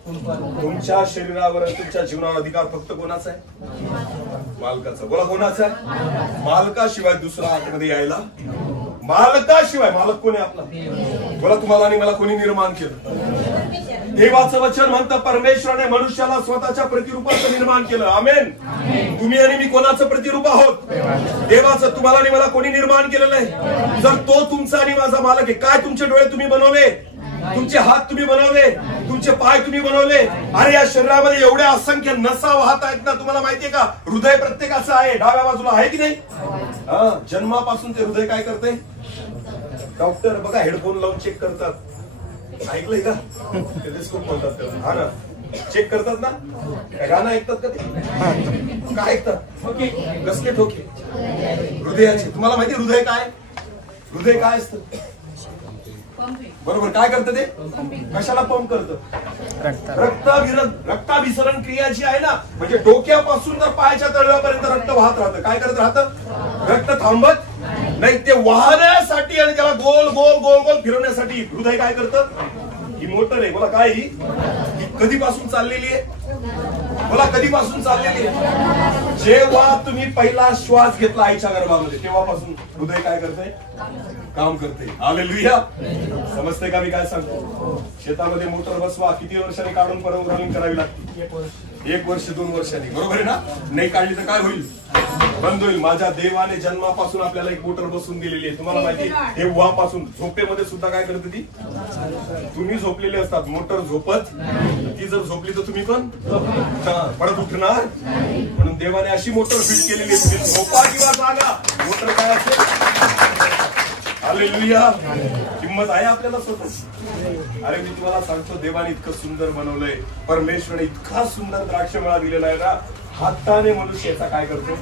तुमच्या शरीरावर, तुमच्या जीवनावर अधिकार फक्त कोणाचा आहे? मालकाचा. बोला, कोणाचा आहे? मालकाशिवाय दुसरा आतमध्ये यायला. मालकाशिवाय. मालक कोणी आपला? बोला, तुम्हाला आणि मला कोणी निर्माण केलं? देवाचं वचन म्हणतं परमेश्वराने मनुष्याला स्वतःच्या प्रतिरूपाचं निर्माण केलं. आमेन. तुम्ही आणि मी कोणाचं प्रतिरूप आहोत? देवाचं. तुम्हाला आणि मला कोणी निर्माण केलेलं आहे? जर तो तुमचा आणि माझा मालक आहे, काय तुमचे डोळे तुम्ही बनवले? तुमचे हात तुम्ही बनवले? तुमचे पाय तुम्ही बनवले? अरे या शरीरामध्ये एवढ्या असंख्य नसा वाहत आहेत ना, तुम्हाला माहितीये का? हृदय प्रत्येकाचं आहे, डाव्या बाजूला आहे की नाही? जन्मापासून ते हृदय काय करते? डॉक्टर बघा हेडफोन लावून चेक करतात. ऐकलंय का? टेलिस्कोप म्हणतात त्याला. हा ना, चेक करतात ना. गाणं ऐकतात का ते? काय ऐकतात? घसके ठोके हृदयाचे. तुम्हाला माहिती हृदय काय? हृदय काय असतं? बरोबर. काय करतं ते? कशाला पंप करतं? रक्ताभिसरण क्रिया जी आहे ना, म्हणजे डोक्यापासून तर पायाच्या तळव्यापर्यंत रक्त वाहत राहतं. काय करत राहतं? रक्त थांबत नाही. ते वाहण्यासाठी आणि त्याला गोल गोल गोल गोल फिरवण्यासाठी हृदय काय करतं? ही मोटर आहे. बोला, काय ही? कधीपासून चाललेली आहे? बोला, कधीपासून चाललेली आहे? जेव्हा तुम्ही पहिला श्वास घेतला आईच्या गर्भामध्ये, तेव्हापासून हृदय काय करतंय? काम करते. हालेलुया. समजते का मी काय सांगतो? शेतामध्ये मोटर बसवा, किती वर्षांनी काढून परत करावी लागते? 1 वर्ष 2 वर्षांनी. बरोबर आहे ना? नाही काढली तर काय होईल? बंद होईल. माझ्या देवाने जन्मापासून आपल्याला एक मोटर बसून दिलेली आहे. तुम्हाला माहिती आहे? तेव्हापासून झोपेमध्ये सुद्धा काय करते ती? तुम्ही झोपलेले असतात, मोटर झोपत. ती जर झोपली तर तुम्ही पण परत उठणार. म्हणून देवाने अशी मोटर फिट केलेली आहे, तुम्ही झोपा किंवा जागा, मोटर काय असेल? हालेलुया. किंमत आहे आपल्याला स्वतः. अरे मी तुम्हाला सांगतो, देवाने इतकं सुंदर बनवलंय. परमेश्वराने इतका सुंदर द्राक्षमळा दिलेला आहे ना, हाताने मनुष्याचा काय करतो?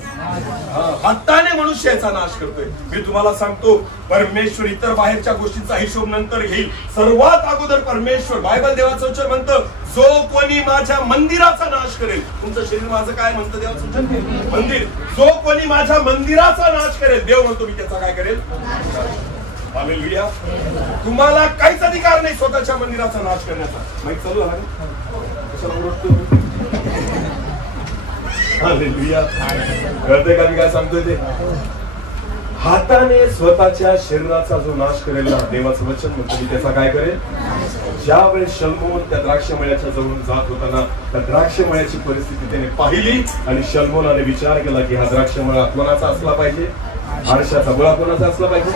हाताने मनुष्याचा नाश करतोय. मी तुम्हाला सांगतो, परमेश्वर इतर बाहेरच्या गोष्टींचा हिशोब नंतर घेईल. सर्वात अगोदर परमेश्वर, बायबल देवाचं वचन म्हणतं, जो कोणी माझ्या मंदिराचा नाश करेल. तुमचं शरीर माझं काय म्हणतं देवाचं वचन? मंदिर. जो कोणी माझ्या मंदिराचा नाश करेल, देव म्हणतो मी त्याचा काय करेल? हालेलुया. तुम्हाला काहीच अधिकार नाही स्वतःच्या मंदिराचा नाश करण्याचा. माहित चालू आहे? कशाला ओरडतो? हालेलुया. कळतंय का मी काय सांगतोय ते? हाताने स्वतःच्या शरीराचा जो नाश करेल ना, देवाचं वचन म्हणतो मी त्याचा काय करेल? ज्यावेळेस शल्मोन त्या द्राक्षमळ्याच्या जवळून जात होताना, त्या द्राक्षमळ्याची परिस्थिती त्याने पाहिली आणि शल्मोनाने विचार केला की हा द्राक्षमळा कोणाचा असला पाहिजे? आरशाचा. बोला, कोणाचा असला पाहिजे?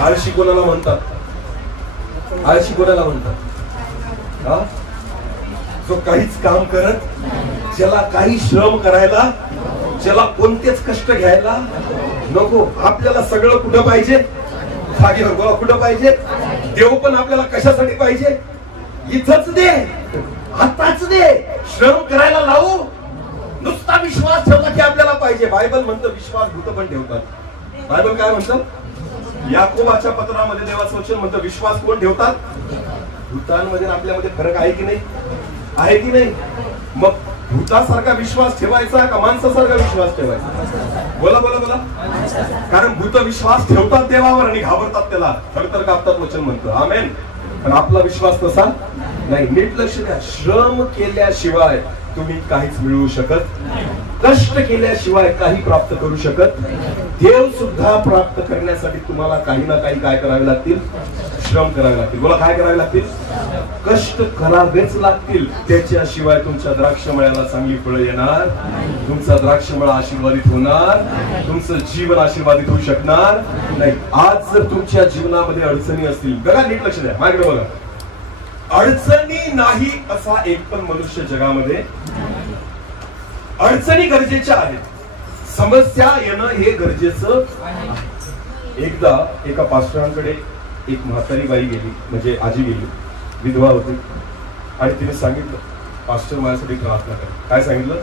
आरशी कोणाला म्हणतात? आरशी कोणाला म्हणतात? जो काहीच काम करत, ज्याला काही श्रम करायला, ज्याला कोणतेच कष्ट घ्यायला नको. आपल्याला सगळं कुठं पाहिजे? जागेवर. बोला, कुठं पाहिजे? देव पण आपल्याला कशासाठी पाहिजे? इथंच दे, आताच दे. श्रम करायला लावू, नुसता विश्वास ठेवला की आपल्याला पाहिजे. बायबल म्हणतं विश्वास भूत पण ठेवतात. बायबल काय म्हणतं? याकोबाच्या पत्रामध्ये देवाचं वचन म्हणतं विश्वास कोण ठेवतात? भूतांमध्ये आपल्यामध्ये फरक आहे की नाही? आहे की नाही? मग भूतासारखा विश्वास ठेवायचा का माणसासारखा विश्वास ठेवायचा? बोला बोला बोला. कारण भूत विश्वास ठेवतात देवावर आणि घाबरतात त्याला, थरथर कापतात वचन म्हणतं. आमेन. पण आपला विश्वास तसा नाही. नीट लक्ष द्या. श्रम केल्याशिवाय तुम्ही काहीच मिळवू शकत कष्ट केल्याशिवाय काही प्राप्त करू शकत नाही. देव सुद्धा प्राप्त करण्यासाठी तुम्हाला काही ना काही काय करावे लागतील, श्रम करावे लागतील. बोला, काय करावे लागतील? कष्ट करावेच लागतील. त्याच्याशिवाय तुमच्या द्राक्षमळ्याला चांगली फळं येणार, तुमचा द्राक्षमळा आशीर्वादित होणार, तुमचं जीवन आशीर्वादित होऊ शकणार नाही. आज जर तुमच्या जीवनामध्ये अडचणी असतील, बघा नीट लक्ष द्या, माझ्याकडे बघा. अडचणी नाही असा एक पण मनुष्य जगामध्ये. अडचणी गरजेच्या आहेत, समस्या येणं हे गरजेचं. एकदा एका पास्टरांकडे एक म्हातारी बाई गेली, म्हणजे आजी गेली, विधवा होती, आणि तिने सांगितलं, पास्टर माझ्यासाठी प्रार्थना कर. काय सांगितलं?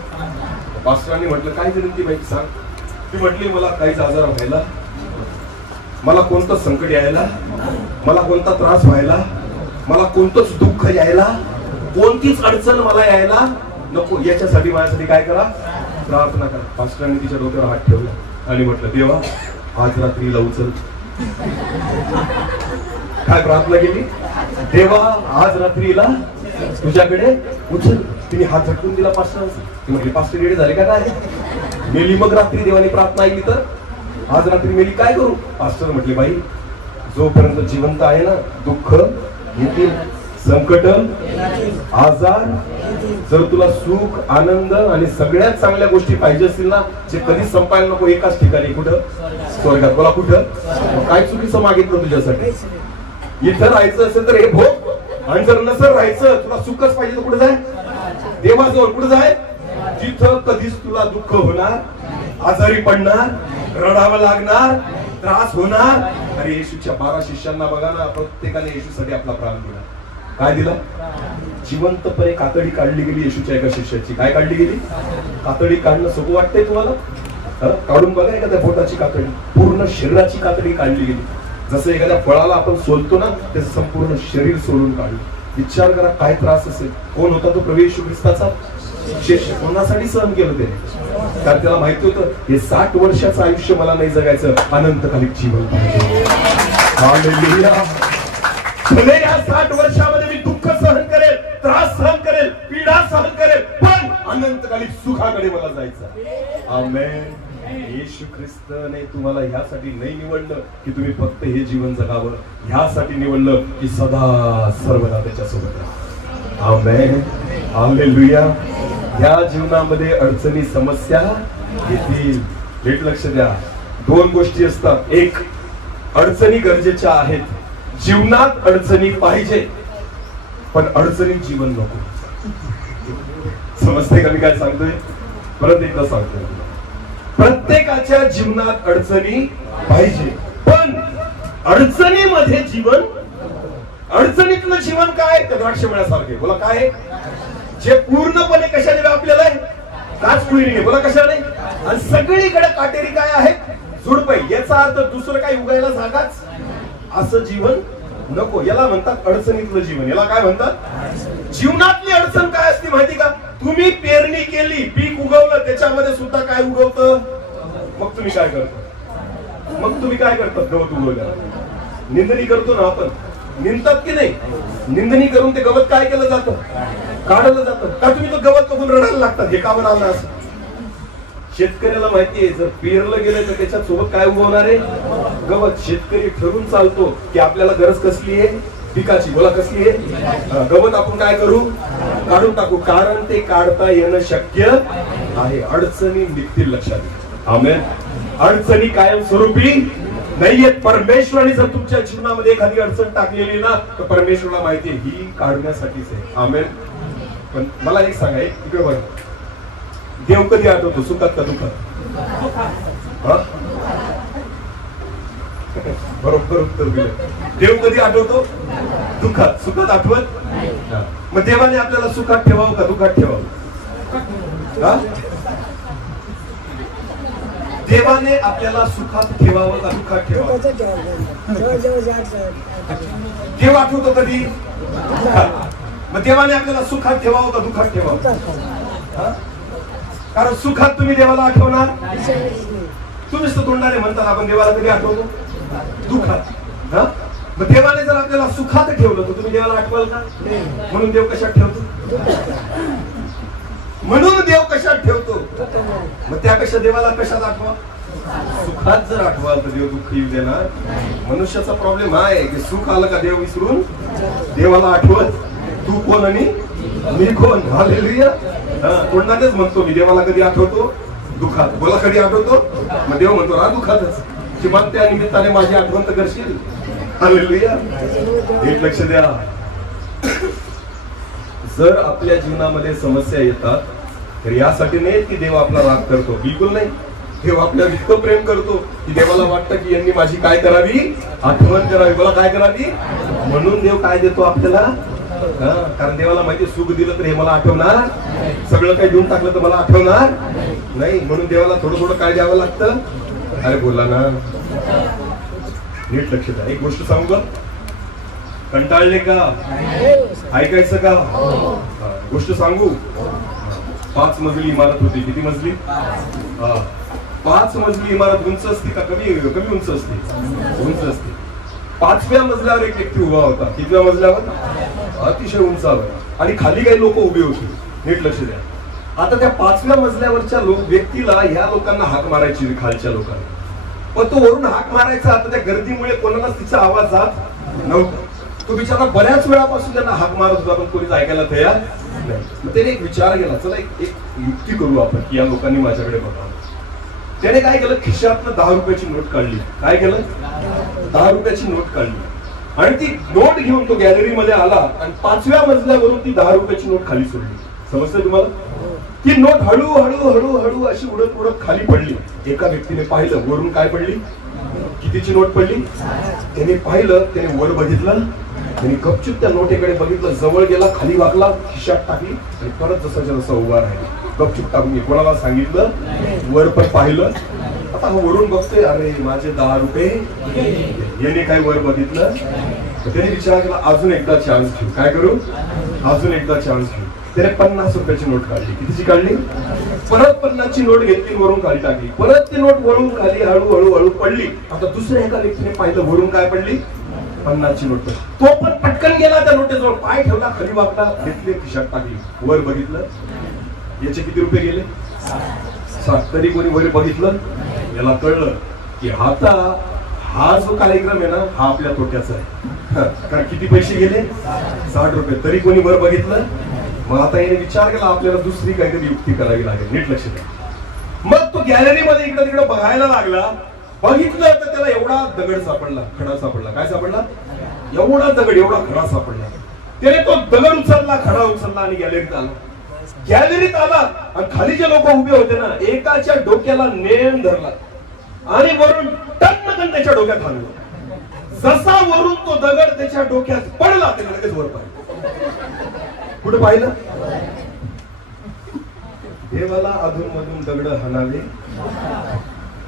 पास्टरांनी म्हटलं, काय विनंती बाई सांग. ती म्हटली, मला काहीच आजार व्हायला, मला कोणतं संकट यायला, मला कोणता त्रास व्हायला, मला कोणतंच दुःख यायला, कोणतीच अडचण मला यायला नको. याच्यासाठी माझ्यासाठी काय करा, प्रार्थना करा. पास्टरांनी तिच्या डोक्यावर हात ठेवला आणि म्हटलं, देवा आज रात्रीला उचल. काय प्रार्थना केली? देवा आज रात्रीला तुझ्याकडे उचल. तिने हात झटकून दिला पास्टरांचा. ती म्हटली, पास्टर येडे झाले का काय? मेली मग रात्री देवाने प्रार्थना ऐकली तर? आज रात्री मेली, काय करू? पास्टर म्हटले, बाई जोपर्यंत जिवंत आहे ना, दुःख येतील, संकट, आजार, जर तुला सुख, आनंद आणि सगळ्यात चांगल्या गोष्टी पाहिजे असतील ना, जे कधी संपायला नको, एकाच ठिकाणी. कुठं? स्वर्गात. बोला, कुठं? काय चुकीचं मागितलं तुझ्यासाठी? इथं राहायचं असेल तर हे भोग, आणि जर नसेल राहायचं, तुला सुखच पाहिजे तर कुठं जाय? देवाजवळ. कुठं जाय? जिथं कधीच तुला दुःख होणार, आजारी पडणार, रडावं लागणार, त्रास होणार. अरे येशूच्या 12 शिष्यांना बघा ना, प्रत्येकाने येशूसाठी आपला प्राण दिला. काय दिला? जिवंतपणे कातडी काढली गेली येशूच्या एका शिष्याची. काय काढली गेली? कातडी काढणं सोपं वाटतंय तुम्हाला? काढून बघा एखाद्या बोटाची कातडी, पूर्ण शरीराची कातडी काढली गेली. जसं एखाद्या फळाला आपण सोलतो ना, त्याचं संपूर्ण शरीर सोडून काढलं. विचार करा काय त्रास असेल. कोण होता तो? प्रभू येशू ख्रिस्ताचा शिष्य. कोणासाठी सहन केलं त्याने? कारण त्याला माहिती होतं, हे 60 वर्षाचं आयुष्य मला नाही जगायचं, अनंतकालिक जीवन पाहिजे. हालेलुया. भले या 60 वर्षामध्ये मी दुःख सहन करेल, त्रास सहन करेल, पीडा सहन करेल, पण अनंतकालिक सुखाकडे मला जायचं. आमेन. येशू ख्रिस्ताने तुम्हाला ह्यासाठी नाही निवडलं की तुम्ही फक्त हे जीवन जगावं, ह्यासाठी निवडलं की सदा सर्वदा त्याच्यासोबत राहा. आमेन. हालेलुया. या जीवनामध्ये अडचणी, समस्या येतील. नीट लक्ष द्या. 2 गोष्टी असतात. एक, अडचणी गरजेच्या आहेत. जीवनात अडचणी पाहिजे, पण अडचणीत जीवन नको. समजते का मी काय सांगतोय? परत एकदा सांगतोय. प्रत्येकाच्या जीवनात अडचणी पाहिजे, पण अडचणीमध्ये जीवन, अडचणीतलं जीवन काय? तर द्राक्षमळ्यासारखे. बोला, काय? जे पूर्णपणे कशाने व्यापलेलं आहे? काचकुळीने. बोला, कशाने? आणि सगळीकडे काटेरी काय आहे? झुडपे. याचा अर्थ दुसरं काही उगायला जागाच असं जीवन नको. याला म्हणतात अडचणीतलं जीवन. याला काय म्हणतात? जीवनातली अडचण काय असते माहिती का? तुम्ही पेरणी केली, पीक उगवलं, त्याच्यामध्ये सुद्धा काय उगवतं? मग तुम्ही काय करता? मग तुम्ही काय करतात? गवत उगवलं, निंदणी करतो ना आपण. निंदतात की नाही? निंदणी करून ते गवत काय केलं जातं? काढलं जातं. का तुम्ही तो गवत बघून रडायला लागतात? हे का आलं असं? शेतकऱ्याला माहितीये, जर पेरलं गेलं तर त्याच्या सोबत काय उगवणार आहे? गवत. शेतकरी ठरून चालतो की आपल्याला गरज कसली आहे? पिकाची. बोला, कसली आहे? गवत आपण काय करू? काढून टाकू. कारण ते काढता येणं शक्य आहे. अडचणी निघतील, लक्षात घ्या. आमेन. अडचणी कायमस्वरूपी नाहीयेत. परमेश्वराने जर तुमच्या जीवनामध्ये एखादी अडचण टाकलेली ना, तर परमेश्वराला माहिती आहे ही काढण्यासाठीच आहे. आमेन. पण मला एक सांगा, इकडे बघा, देव कधी आठवतो? सुखात का दुःखात? बरोबर उत्तर दिलं. देव कधी आठवतो? दुःखात. सुखात आठवत? मग देवाने आपल्याला सुखात ठेवावं का दुःखात ठेवावं? देवाने आपल्याला सुखात ठेवावं का दुःखात ठेवावं? देव आठवतो कधी? मग देवाने आपल्याला सुखात ठेवावं का दुःखात ठेवावं? कारण सुखात तुम्ही देवाला आठवणार. तुम्हीच तर तोंडाने म्हणतात आपण देवाला कधी आठवतो? दुःखात. मग देवाने जर आपल्याला सुखात ठेवलं तर तुम्ही देवाला आठवाल का? म्हणून देव कशात ठेवतो? म्हणून देव कशात ठेवतो? मग त्यापेक्षा देवाला कशात आठवा? सुखात जर आठवाल तर देव दुःख येऊ देणार? मनुष्याचा प्रॉब्लेम हा आहे की सुख आलं का देव विसरून देवाला आठवत तू कोण आणि मी कोण. हालेलुया. तोंडानेच म्हणतो मी देवाला कधी आठवतो? दुःखात. बोला कधी आठवतो? मग देव म्हणतो ना दुःखातच. किमान त्या निमित्ताने माझी आठवण तर करशील. हालेलुया. एक लक्ष द्या, जर आपल्या जीवनामध्ये समस्या येतात तर यासाठी नाही की देव आपला राग करतो, बिलकुल नाही. देव आपल्यावर इतकं प्रेम करतो की देवाला वाटतं की यांनी माझी काय करावी? आठवण करावी. बोला काय करावी? म्हणून देव काय देतो आपल्याला? कारण देवाला माहिती सुख दिलं तर हे मला आठवणार, सगळं काही देऊन टाकलं तर मला आठवणार नाही. म्हणून देवाला थोडं थोडं काय द्यावं लागतं. अरे बोला ना, नीट लक्ष द्या. एक गोष्ट सांगू का? कंटाळले का? ऐकायचं का? गोष्ट सांगू. 5 मजली इमारत होती. किती मजली? 5 मजली इमारत उंच असते का कमी उंच असते? उंच असते. 5व्या मजल्यावर एक व्यक्ती उभा होता. कितव्या मजल्यावर? अतिशय उंचावर. आणि खाली काही लोक उभे होते. नीट लक्ष द्या. आता त्या 5व्या मजल्यावरच्या व्यक्तीला या लोकांना हाक मारायची, खालच्या लोकांना. पण तो वरून हाक मारायचा. आता त्या गर्दीमुळे कोणालाच तिचा आवाज जात नव्हता. तो बिचारा बऱ्याच वेळापासून त्यांना हाक मारत होता, पण कोणीच ऐकायला तयार नाही. मग त्याने एक विचार केला, चला एक युक्ती करू आपण की या लोकांनी माझ्याकडे बघावं. त्याने काय केलं? खिशातनं 10 रुपयाची नोट काढली. काय केलं? 10 रुपयाची नोट काढली आणि ती नोट घेऊन तो गॅलरीमध्ये आला आणि 5व्या मजल्यावरून ती 10 रुपयाची नोट खाली सोडली. समजतंय तुम्हाला? ती नोट हळूहळू हळूहळू अशी उडत उडत खाली पडली. एका व्यक्तीने पाहिलं वरून काय पडली, कितीची नोट पडली. त्याने पाहिलं, त्याने वर बघितलं, त्याने गपचूप त्या नोटेकडे बघितलं, जवळ गेला, खाली वाकला, खिशात टाकली आणि परत जसा जसा उभा राहिला. गपचूप टाकून कोणाला सांगितलं, वर पण पाहिलं. आता हा वरून बघतोय, अरे माझे 10 रुपये. याने काय वर बघितलं, त्याने विचार केला अजून एकदा चान्स घेऊ. काय करू? अजून एकदा चान्स घेऊ. त्याने 50 रुपयाची नोट काढली. कितीची काढली? परत 50ची नोट घेतली, वरून खाली टाकली. परत ती नोट वळून खाली हळूहळू हळू पडली. आता दुसऱ्या एका व्यक्तीने पाहिलं, वरून काय पडली? 50ची नोट. तो पण पटकन गेला त्या नोटेजवळ, पाय ठेवला, खाली वाकला, घेतली, खिशात टाकली. वर बघितलं, याचे किती रुपये गेले? 7. तरी कोणी वर बघितलं? याला कळलं की आता हा जो कार्यक्रम आहे ना, हा आपल्या तोट्याचा आहे. कारण किती पैसे गेले? 60 रुपये. तरी कोणी वर बघितलं? मग आता याने विचार केला आपल्याला दुसरी काहीतरी युक्ती करावी लागेल. नीट लक्ष द्या. मग तो गॅलरीमध्ये इकडे तिकडे बघायला लागला. बघितलं तर त्याला एवढा दगड सापडला, खडा सापडला. काय सापडला? एवढा दगड, एवढा खडा सापडला. त्याने तो दगड उचलला, खडा उचलला आणि गॅलरीत आला. गॅलरीत आला आणि खाली जे लोक उभे होते ना, एकाच्या डोक्याला नेम धरला आणि वरून टक्कन त्याच्या डोक्यात हाणलं. जसा वरून तो दगड त्याच्या डोक्यात पडला, त्याने लगेच वर पाहिलं. कुठे पाहिलं? देवाला अधून मधून दगड हाणावे.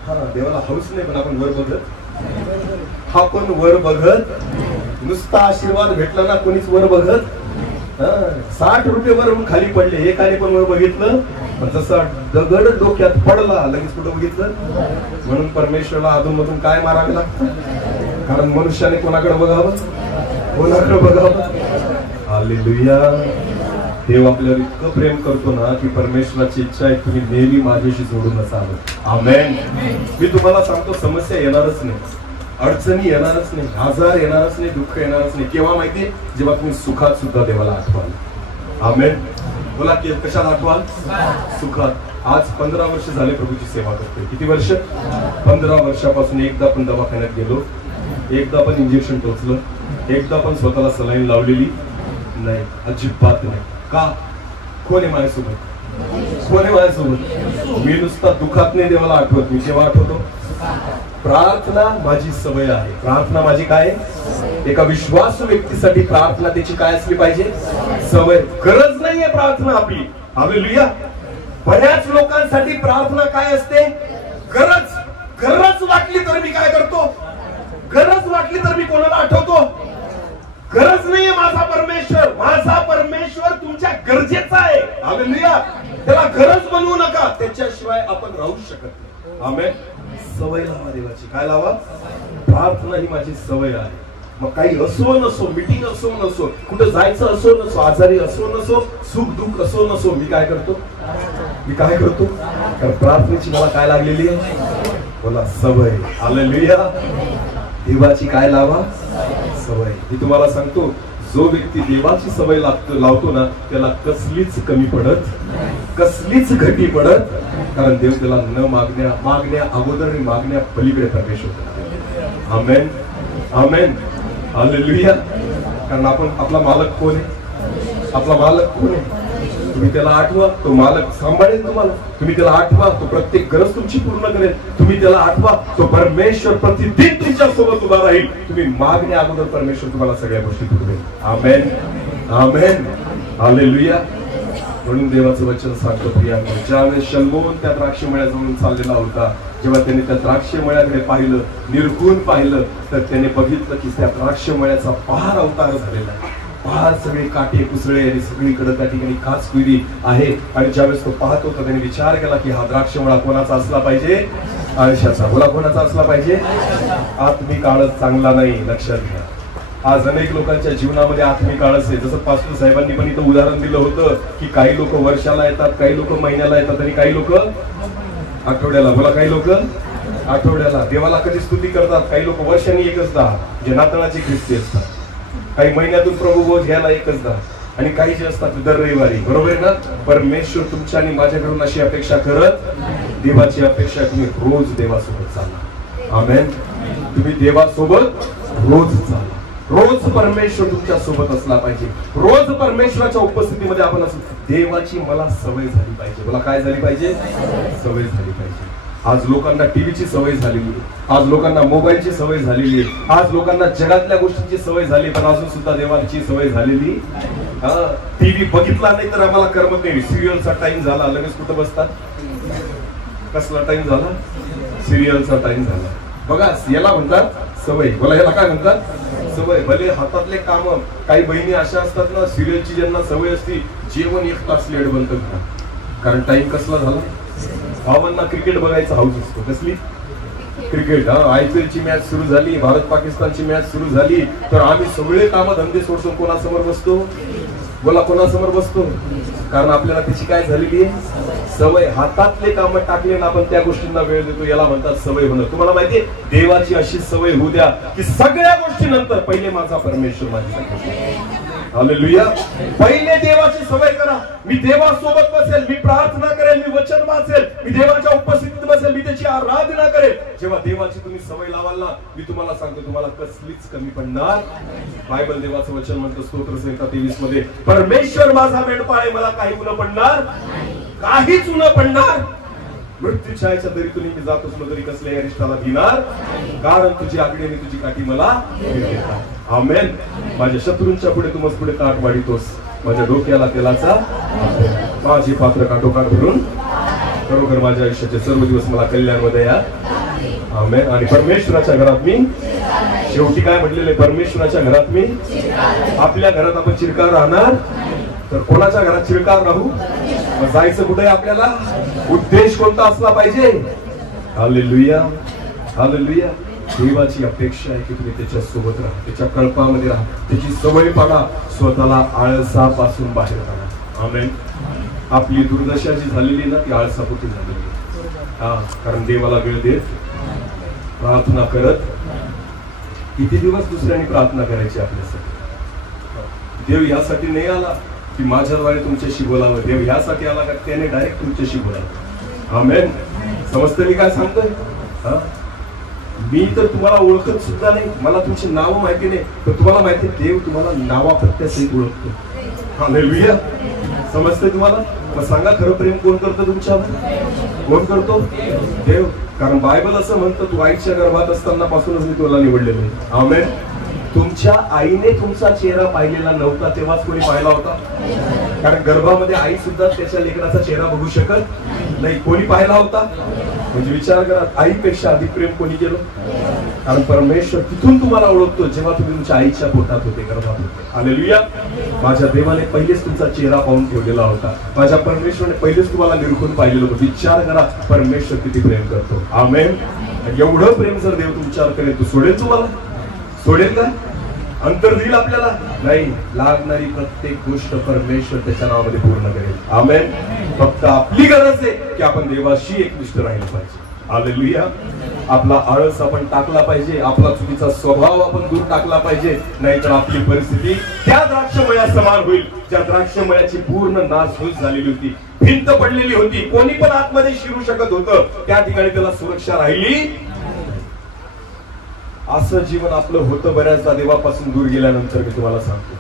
हा, देवाला हौस नाही, पण आपण वर बघत. आपण वर बघत. नुसता आशीर्वाद भेटला ना, कोणीच वर बघत. 60 रुपये वरून खाली पडले, एकाने पण वर बघितलं, पण जसा दगड डोक्यात पडला लगेच कुठं बघितलं. म्हणून परमेश्वराला अधून मधून काय मारावे लागतं? कारण मनुष्याने कोणाकडे बघावं? कोणाकडे बघावं? हालेलुया. देव आपल्यावर इतकं प्रेम करतो ना की परमेश्वराची इच्छा आहे तुम्ही नेहमी माझ्याशी जोडून असावं. आमेन. मी तुम्हाला सांगतो, समस्या येणारच नाही, अडचणी येणारच नाही, आजार येणारच नाही, दुःख येणारच नाही. केव्हा माहितीये? जेव्हा तुम्ही सुखात सुद्धा देवाला आठवाल. आमेन. बोला की कशात आठवाल? सुखात. आज 15 वर्ष झाले प्रभूची सेवा करतोय. किती वर्ष? 15 वर्षापासून एकदा पण दवाखान्यात गेलो, एकदा पण इंजेक्शन टोचलं, एकदा पण स्वतःला सलाईन लावलेली नाही, अजिबात नाही. का? कोण आहे माझ्यासोबत? कोण आहे माझ्यासोबत? मी नुसता दुःखात नाही देवाला आठवत. मी केव्हा आठवतो? प्रार्थना माझी सवय आहे. प्रार्थना माझी काय? एका विश्वासू व्यक्तीसाठी प्रार्थना त्याची काय असली पाहिजे? सवय. गरज नाहीये प्रार्थना आपली. हालेलुया. बऱ्याच लोकांसाठी प्रार्थना काय असते? गरज. गरज वाटली तर मी काय करतो? गरज वाटली तर मी कोणाला आठवतो? गरज नाहीये माझा परमेश्वर. माझा परमेश्वर तुमच्या गरजेचा आहे. हालेलुया. त्याला गरज बनवू नका, त्याच्याशिवाय आपण राहू शकत नाही. आमेन. सवय लावा देवाची. काय लावा? प्रार्थना ही माझी सवय आहे. मग काही असो नसो, मीटिंग असो नसो, कुठं जायचं असो नसो, आजारी असो नसो, सुख दुःख असो नसो, मी काय करतो? मी काय करतो? कारण प्रार्थनेची मला काय लागलेली आहे? मला सवय. हालेलुया. देवाची काय लावा? सवय. मी तुम्हाला सांगतो, जो व्यक्ती देवाची सवय लावतो ना, त्याला कसलीच कमी पडत, कसलीच घटी पडत. कारण देव त्याला न मागण्या अगोदर आणि मागण्या पलीकडे प्रवेश होतो. आमेन, आमेन, हालेलुया. कारण आपला मालक कोण आहे? आपला मालक कोण आहे? तुम्ही त्याला आठवा, तो मालक सांभाळेल तुम्हाला. तुम्ही त्याला आठवा, तो प्रत्येक गरज तुमची पूर्ण करेल. तुम्ही त्याला आठवा, तो परमेश्वर प्रतिदिन तुमच्या सोबत उभा राहील. तुम्ही मागण्या अगोदर परमेश्वर तुम्हाला सगळ्या गोष्टी पुरवेल. आमेन, आमेन, हालेलुया. म्हणून देवाचं वचन सांगतो प्रियांनो, ज्यावेळेस शल्मोन त्या द्राक्षमळ्याजवळून चाललेला होता, जेव्हा त्याने त्या द्राक्षमळ्याकडे पाहिलं, निरखून पाहिलं, तर त्याने बघितलं की त्या द्राक्षमळ्याचा फार अवतार झालेला आहे. फार सगळे काटे कुसळे आणि सगळीकडे त्या ठिकाणी काचकुरी आहे. आणि ज्यावेळेस तो पाहत होता, त्याने विचार केला की हा द्राक्षमळा कोणाचा असला पाहिजे? आयुष्याचा. बोला, कोणाचा असला पाहिजे? आत्मिक आळस चांगला नाही, लक्षात घ्या. आज अनेक लोकांच्या जीवनामध्ये आत्मिक आळस आहे. जसं पास्टर साहेबांनी पण इथं उदाहरण दिलं होतं की काही लोक वर्षाला येतात, काही लोक महिन्याला येतात आणि काही लोक आठवड्याला. बोला, काही लोक आठवड्याला. देवाला कधी स्तुती करतात. काही लोक वर्षांनी एकचदा, जे नाताळाचे ख्रिस्ती असतात. काही महिन्यातून प्रभू बोध घ्यायला एकचदा. आणि काही जे असतात दर रविवारी. बरोबर आहे ना? परमेश्वर तुमच्या आणि माझ्याकडून अशी अपेक्षा करत, देवाची अपेक्षा तुम्ही रोज देवासोबत चाला. आमेन. तुम्ही देवासोबत रोज चाला. रोज परमेश्वर तुमच्या सोबत असला पाहिजे. रोज परमेश्वराच्या उपस्थितीमध्ये आपण असू. देवाची मला सवय झाली पाहिजे. मला काय झाली पाहिजे? सवय झाली पाहिजे. आज लोकांना टीव्हीची सवय झालेली आहे. आज लोकांना मोबाईलची सवय झालेली आहे. आज लोकांना जगातल्या गोष्टींची सवय झाली, पण अजून सुद्धा देवाची सवय झालेली. टीव्ही बघितला नाही तर आम्हाला करमत नाही. सिरियलचा टाइम झाला, लगेच कुठं बसतात? कसला टाइम झाला? सिरियलचा टाइम झाला. बघा, याला म्हणतात सवय. बोला, याला काय म्हणतात? सवय. भले हातातले काम. काही बहिणी अशा असतात ना, सिरियलची ज्यांना सवय असती, जेवण 1 तास लेट बनतं. कारण टाइम कसला झाला? भावांना क्रिकेट बघायचा हाऊस असतो. कसली क्रिकेट? IPL ची मॅच सुरू झाली, भारत पाकिस्तानची मॅच सुरू झाली, तर आम्ही सगळे काम धंदे सोडून कोणासमोर बसतो? बोला, कोणासमोर बसतो? कारण आपल्याला त्याची काय झालेली आहे? सवय. हातातले काम टाकले ना आपण त्या गोष्टींना वेळ देतो. याला म्हणतात सवय होणं. तुम्हाला माहितीये, देवाची अशी सवय होऊ द्या की सगळ्या गोष्टी नंतर पहिले माझा परमेश्वर माझ्यासाठी. हालेलुया. पहिले देवाची सवय करा. मी देवासोबत बसेल, मी प्रार्थना करेल, मी वचन वाचेल, मी देवाच्या उपस्थितीत बसेल, मी त्याची आराधना करेल. जेव्हा देवाची तुम्ही सवय लावाल ना, मी तुम्हाला सांगतो, तुम्हाला कसलीच कमी पडणार. बायबल देवाचं वचन म्हणतं स्तोत्र संहिता 23 मध्ये, परमेश्वर माझा मेंढपाळ आहे, मला काही उणं पडणार, काहीच उणं पडणार. मृत्यूच्या छायेच्या दरीतून मी जात असलो तरी कसल्याही अरिष्टाला भिणार, कारण तुझी आगडी आणि तुझी काठी मला देतात. आमेन. माझ्या शत्रूंच्या पुढे तू पुढे ताट वाढीतोस, माझ्या डोक्याला तेलाचा, माझे पात्र काठोकाठ भरून खरोखर माझ्या आयुष्याचे सर्व दिवस मला कल्याणमध्ये या. आमेन. आणि परमेश्वराच्या घरात मी, शेवटी काय म्हटलेले, परमेश्वराच्या घरात मी. आपल्या घरात आपण चिरकार राहणार, तर कोणाच्या घरात चिरकार राहू? जायचं कुठे आपल्याला? उद्देश कोणता असला पाहिजे? Hallelujah, hallelujah. देवाची अपेक्षा आहे की तुम्ही त्याच्या सोबत राहा, त्याच्या कळपामध्ये राहा, त्याची सवय पाडा, स्वतःला आळसापासून बाहेर काढा. आमेन. आपली दुर्दशा जी झालेली ना, ती आळसापोटी झालेली. कारण देवाला वेळ देत, प्रार्थना करत. किती दिवस दुसऱ्यांनी प्रार्थना करायची आपल्यासाठी? देव यासाठी नाही आला की माझ्याद्वारे तुमच्याशी बोलावं. देव यासाठी आला का त्याने डायरेक्ट तुमच्याशी बोलावं. आमेन. समजतं मी काय सांगतोय? मी तर तुम्हाला ओळखत सुद्धा नाही, मला तुमची नावं माहिती नाही, पण तुम्हाला माहिती देव तुम्हाला नावापत्त्यासहित ओळखतो. हालेलुया. समजतंय तुम्हाला? मग सांगा, खरं प्रेम कोण करतं तुमच्यावर? कोण करतो? देव. कारण बायबल असं म्हणतं, तू आईच्या गर्भात असताना पासूनच मी तुला निवडलेलं आहे. आमेन. तुमच्या आईने तुमचा चेहरा पाहिलेला नव्हता तेव्हाच कोणी पाहिला होता? कारण गर्भामध्ये आई सुद्धा त्याच्या लेकराचा चेहरा बघू शकत नाही. कोणी पाहिला होता? म्हणजे विचार करा, आईपेक्षा अधिक प्रेम कोणी केलं? कारण परमेश्वर तिथून तुम्हाला ओळखतो जेव्हा तुम्ही तुमच्या आईच्या पोटात होते, गर्भात होते. हालेलुया. माझ्या देवाने पहिलेच तुमचा चेहरा पाहून ठेवलेला होता. माझ्या परमेश्वराने पहिलेच तुम्हाला निरखून पाहिलेलं होतं. विचार करा, परमेश्वर किती प्रेम करतो. आमेन. एवढं प्रेम जर देव तुमच्यावर करेल, तू सोडेल? तुम्हाला सोडेल का? अंतर देईल आपल्याला नाही, लागणारी प्रत्येक गोष्ट परमेश्वर त्याच्या नावामध्ये पूर्ण करेल. आमेन. फक्त आपली गरज आहे की आपण देवाशी एकनिष्ठ राहिलं पाहिजे. हालेलुया. आपला आळस आपण टाकला पाहिजे, आपला चुकीचा स्वभाव आपण दूर टाकला पाहिजे, नाहीतर आपली परिस्थिती त्या द्राक्षमळ्या समान होईल ज्या द्राक्षमळ्याची पूर्ण नासधूस झालेली होती, भिंत पडलेली होती, कोणी पण आतमध्ये शिरू शकत होतं, त्या ठिकाणी त्याला सुरक्षा राहिली. असं जीवन आपलं होतं बऱ्याचदा देवापासून दूर गेल्यानंतर. मी तुम्हाला सांगतो,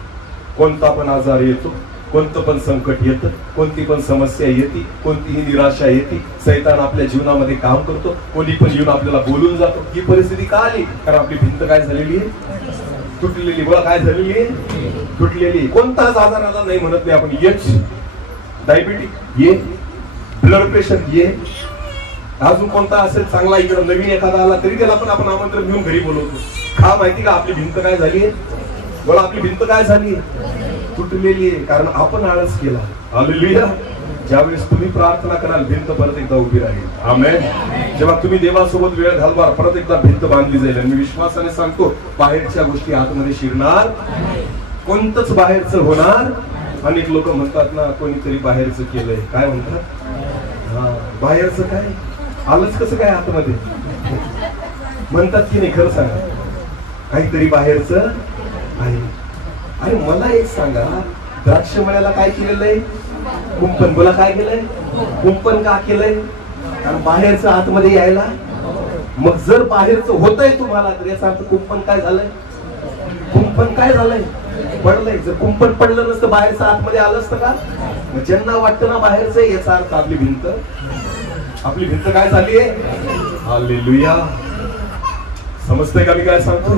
कोणता पण आजार येतो, कोणतं पण संकट येतं, कोणती पण समस्या येते, कोणतीही निराशा येते, सैतान आपल्या जीवनामध्ये काम करतो, कोणी पण येऊन आपल्याला बोलून जातो. ही परिस्थिती का आली? कारण आपली भिंत काय झालेली आहे? तुटलेली. बोला, काय झालेली आहे? तुटलेली. कोणताच आजार आला नाही म्हणत नाही आपण. एच, डायबिटीज ये, ब्लड प्रेशर ये, अजून कोणता असेल चांगला इकडे नवीन एखादा आला तरी त्याला पण आपण आमंत्रण घेऊन घरी बोलवतो. का माहिती का? आपली भिंत काय झाली आहे? बोला, आपली भिंत काय झाली? तुटलेली आहे. कारण आपण आळस केला. हालेलुया. ज्यावेळेस तुम्ही प्रार्थना कराल, भिंत परत एकदा उभी राहील. आमेन. जेव्हा तुम्ही देवासोबत वेळ घालवाल, परत एकदा भिंत बांधली जाईल. आणि मी विश्वासाने सांगतो, बाहेरच्या गोष्टी आतमध्ये शिरणार, कोणतंच बाहेरचं होणार. अनेक लोक म्हणतात ना, कोणीतरी बाहेरचं केलंय. काय म्हणतात? बाहेरचं काय? आलंच कसं काय आतमध्ये? म्हणतात की नाही? खरं सांगा, काहीतरी बाहेरचं आहे. आणि मला एक सांगा, द्राक्षमळ्याला काय केलेलं आहे? कुंपण. बोला, काय केलंय? कुंपण का केलंय? कारण बाहेरचं आतमध्ये यायला. मग जर बाहेरचं होतंय तुम्हाला, तर याचा अर्थ कुंपण काय झालंय? कुंपण काय झालंय? पडलंय. जर कुंपण पडलं नसतं, बाहेरचं आतमध्ये आलं असतं का? मग ज्यांना वाटतं ना बाहेरचं, याचा अर्थ आपली भिंत काय झाली आहे? हालेलुया. समजतंय का मी काय सांगतो?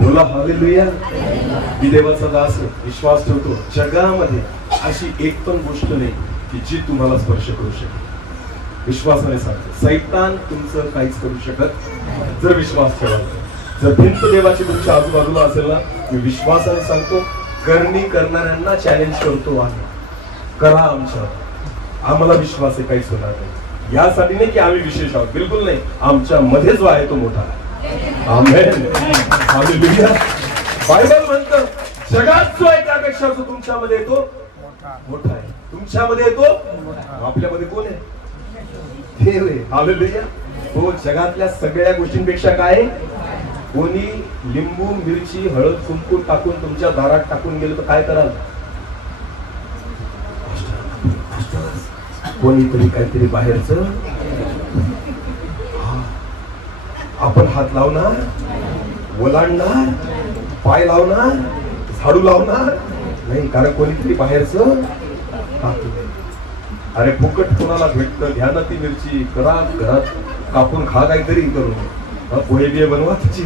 बोला, हालेलुया. मी देवाचा दास विश्वास ठेवतो, जगामध्ये अशी एक पण गोष्ट नाही की जी तुम्हाला स्पर्श करू शकेल. विश्वासाने सांगतो, सैतान तुमचं काहीच करू शकत जर विश्वास ठेवाल. जर भिंत देवाची तुमच्या आजूबाजूला असेल ना, मी विश्वासाने सांगतो, करणी करणाऱ्यांना चॅलेंज करतो आहे, करा आम्हाला विश्वास आहे, काहीच होणार नाही. यासाठी नाही की आम्ही विशेष आहोत, बिलकुल नाही. आमच्या मध्ये जो आहे तो मोठा आहे. आमेन. हालेलुया. बायबल म्हणतं, जगात जो आहे त्यापेक्षा जो तुमच्यामध्ये येतो मोठा आहे. तुमच्यामध्ये येतो, आपल्यामध्ये कोण आहे? देव आहे. हालेलुया. तो जगातल्या सगळ्या गोष्टींपेक्षा काय? कोणी लिंबू, मिरची, हळद, कुंकू टाकून तुमच्या दारात टाकून गेलं तर काय कराल? कोणीतरी काहीतरी बाहेरचं. आपण हात लावणार, ओलांडणार, पाय लावणार, झाडू लावणार नाही, कारण कोणीतरी बाहेरचं टाकू. अरे फुकट कोणाला भेटतं? घ्या ना ती मिरची, करा घरात कापून खा, काहीतरी करून पोहे बिये बनवा तिची.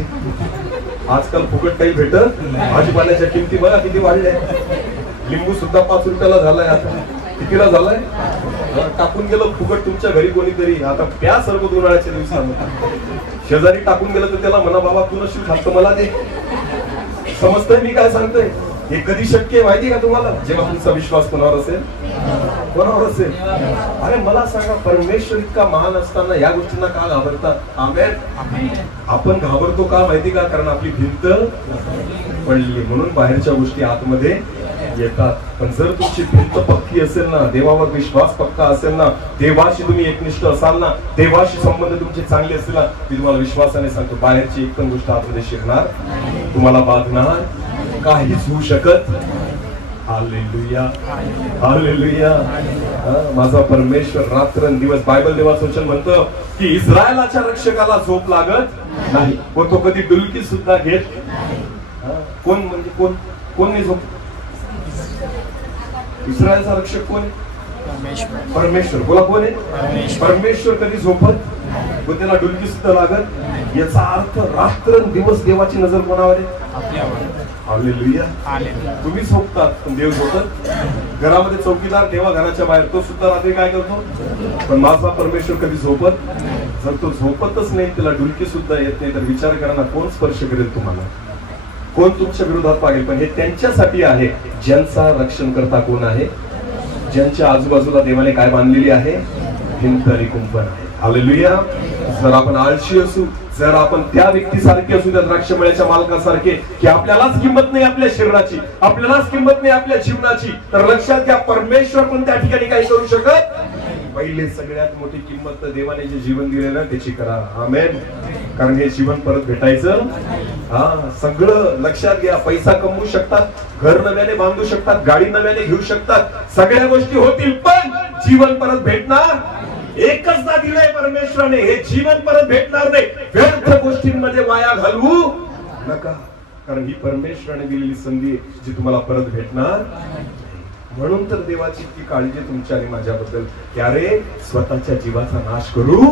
आजकाल फुकट काही भेटत. भाजीपाल्याच्या किमती बघा किती वाढल्या. लिंबू सुद्धा 5 रुपयाला झालाय. आता कितीला झालाय? टाकून गेलं फुकट तुमच्या घरी कोणीतरी. आता प्या सर्व उन्हाळ्याच्या दिवसामध्ये शेजारी टाकून गेलं तर त्याला म्हणा, बाबा तू नशील खात मला दे. समजतंय मी काय सांगतोय? हे कधी शक्य आहे माहिती का तुम्हाला? जेव्हा तुमचा विश्वास कोणावर असेल. कोणावर असेल? अरे मला सांगा, परमेश्वर इतका महान असताना या गोष्टींना का घाबरतात? आमेन. आपण घाबरतो का माहिती का? कारण आपली भिंत पडली, म्हणून बाहेरच्या गोष्टी आतमध्ये येतात. पण जर तुमची भिंत पक्की असेल ना, देवावर विश्वास पक्का असेल ना, देवाशी तुम्ही एकनिष्ठ असाल ना, देवाशी संबंध तुमचे चांगले असतील ना, मी तुम्हाला विश्वासाने सांगतो, बाहेरची एक पण गोष्ट आतमध्ये शिरणार, तुम्हाला बाधणार काहीच होऊ शकत. हालेलुया. हालेलुया. माझा परमेश्वर रात्रंदिवस, बायबल देवाचं वचन म्हणतं की इस्रायलाच्या रक्षकाला झोप लागत नाही, व तो कधी डुलकी सुद्धा घेत. कोण म्हणजे कोण नाही झोप? इस्रायलचा रक्षक कोण? परमेश्वर. बोला, कोण आहे? परमेश्वर कधी झोपत व त्याला डुलकी सुद्धा लागत. याचा अर्थ रात्रंदिवस देवाची नजर कोणावर आहे? हालेलुया. तुम्ही झोपतात पण देव झोपत. घरामध्ये चौकीदार ठेवा घराच्या बाहेर, तो सुद्धा रात्री काय करतो? पण माझा परमेश्वर कधी झोपत. जर तो झोपतच नाही, त्याला डुलकी सुद्धा येत नाही, तर विचार करा ना, कोण स्पर्श करेल तुम्हाला? कोण तुमच्या विरोधात मागेल? पण हे त्यांच्यासाठी आहे ज्यांचा रक्षण करता कोण आहे, ज्यांच्या आजूबाजूला देवाने काय बांधलेली आहे? भिंत आणि कुंपण आहे. हालेलुया. जर आपण आळशी असू, जर आपण त्या व्यक्तीसारखे असू, त्या द्राक्षमळ्याच्या मालकासारखे, की आपल्यालाच किंमत नाही आपल्या शरीराची, आपल्यालाच किंमत नाही आपल्या जीवनाची, तर लक्षात घ्या परमेश्वर पण त्या ठिकाणी काही करू शकत. पहिले सगळ्यात मोठी किंमत तर देवाने जे जीवन दिलेलं त्याची करा. आमेन. कारण हे जीवन परत भेटायचं. सगळं लक्षात घ्या. पैसा कमवू शकतात, घर नव्याने बांधू शकतात, गाडी नव्याने घेऊ शकतात, सगळ्या गोष्टी होतील, पण जीवन परत भेटणार एकचदा दिलंय परमेश्वराने, हे जीवन परत भेटणार नाही. व्यर्थ गोष्टींमध्ये वाया घालवू नका, कारण ही परमेश्वराने दिलेली संधी जी तुम्हाला परत भेटणार. म्हणून तर देवाची इतकी काळजी तुमच्या आणि माझ्याबद्दल, की अरे स्वतःच्या जीवाचा नाश करू.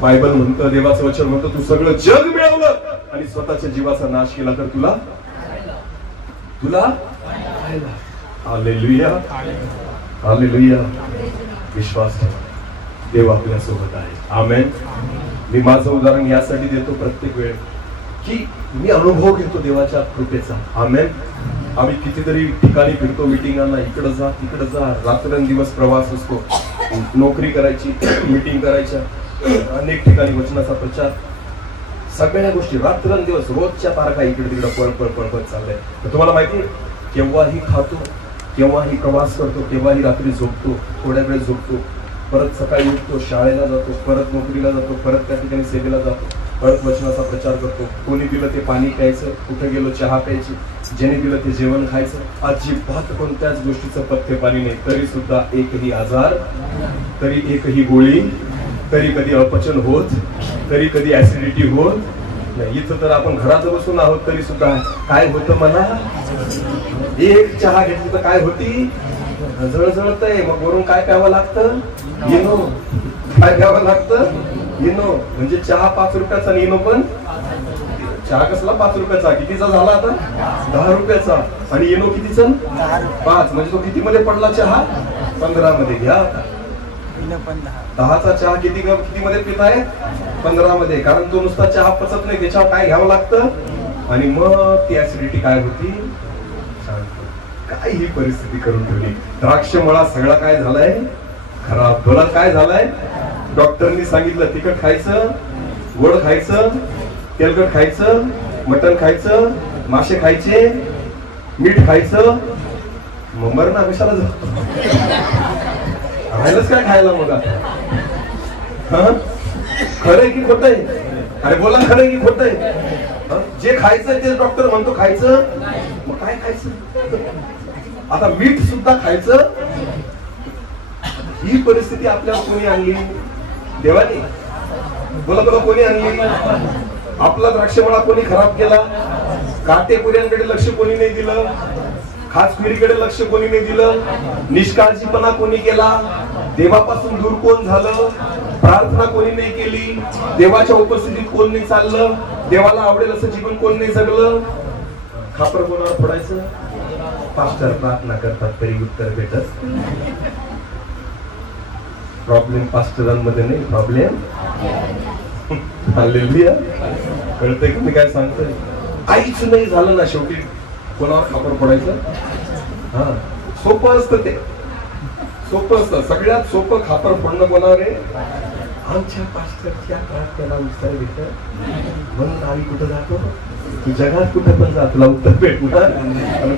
बायबल म्हणतं, देवाचं वचन म्हणतं, तू सगळं जग मिळवलं आणि स्वतःच्या जीवाचा नाश केला तर तुला हालेलुया, हालेलुया. विश्वास ठेवा, देव आपल्या सोबत आहे. आमेन. मी माझं उदाहरण यासाठी देतो प्रत्येक वेळ, की मी अनुभव घेतो देवाच्या कृपेचा. आमेन. आम्ही कितीतरी ठिकाणी फिरतो, मिटिंगांना, इकडे जा तिकडे जा, रात्रंदिवस प्रवास असतो, नोकरी करायची, मिटिंग करायच्या, अनेक ठिकाणी वचनाचा प्रचार, सगळ्या गोष्टी रात्रंदिवस, रोजच्या तारखा इकडे तिकडे पळ पळ पळ पळ चाललंय. तर तुम्हाला माहिती, केव्हाही खातो, केव्हाही प्रवास करतो, केव्हाही रात्री झोपतो, थोड्या वेळ झोपतो, परत सकाळी उठतो, शाळेला जातो, परत नोकरीला जातो, परत त्या ठिकाणी सेवेला जातो, परत वचनाचा प्रचार करतो. कोणी दिलं ते पाणी प्यायचं, कुठे गेलो चहा प्यायची, ज्याने दिलं ते जेवण खायचं. अजिबात कोणत्याच गोष्टीचं पथ्य पाणी नाही. तरी सुद्धा एकही आजार, तरी एकही गोळी, तरी कधी अपचन होत, तरी कधी ऍसिडिटी होत नाही. इथं तर आपण घरात बसून आहोत, तरी सुद्धा काय होतं, मला एक चहा घेतली तर काय होती, जळजळतंय. मग वरून काय प्यावं लागतं, इनो. काय प्यावं लागतं, इनो. म्हणजे चहा 5 रुपयाचा आणि इनो पण चहा कसला 5 रुपयाचा, कितीचा झाला आता 10 रुपयाचा, आणि इनो कितीचा 5. म्हणजे तो किती मध्ये पडला चहा, 15 मध्ये. घ्या 10चा चहा किती मध्ये पिताय, 15 मध्ये. कारण तो नुसता चहा पचत नाही, त्याच्यावर काय घ्यावं लागतं, आणि मग ती ऍसिडिटी काय होती, काय ही परिस्थिती करून ठेवली. द्राक्षमळा सगळा काय झालाय, खराब. बोला काय झालाय. डॉक्टरनी सांगितलं तिखट खायचं, गोड खायचं, तेलकट खायचं, मटण खायचं, मासे खायचे, मीठ खायचं. मग मरणा कशाला जातो, राहिलंच काय खायला. मग आता खरंय की खोटंय, अरे बोला खरंय की खोटंय. जे खायचं ते डॉक्टर म्हणतो खायचं, मग काय खायचं. आता मीठ सुद्धा खायचं. ही परिस्थिती आपल्याला कोणी आणली, देवाने. बोला बोला, कोणी आणली. आपला द्राक्षमळा कोणी खराब केला, काटेपुऱ्यांकडे लक्ष कोणी नाही दिलं, खासखुरीकडे लक्ष कोणी नाही दिलं, निष्काळजीपणा कोणी केला, देवापासून दूर कोण झालं, प्रार्थना कोणी नाही केली, देवाच्या उपस्थितीत कोण नाही चाललं, देवाला आवडेल असं जीवन कोण नाही जगलं. खापर कोणाला फोडायचं, पास्टर प्रार्थना करतात तरी उत्तर भेटत. प्रॉब्लेम पास्टरांमध्ये नाही, प्रॉब्लेम हालेलुया. कळतंय की मी काय सांगतोय. काहीच नाही झालं ना, शेवटी कोणावर खापर फोडायचं. सोपं असतं ते, सोपं असतं. सगळ्यात सोपं खापर फोडणं कोणावर आहे, आमच्या पास्टरच्या प्रार्थनेला उत्तर भेटत, म्हणून आम्ही कुठं जातो, जगात कुठं पण जा, तुला उत्तर भेटणार.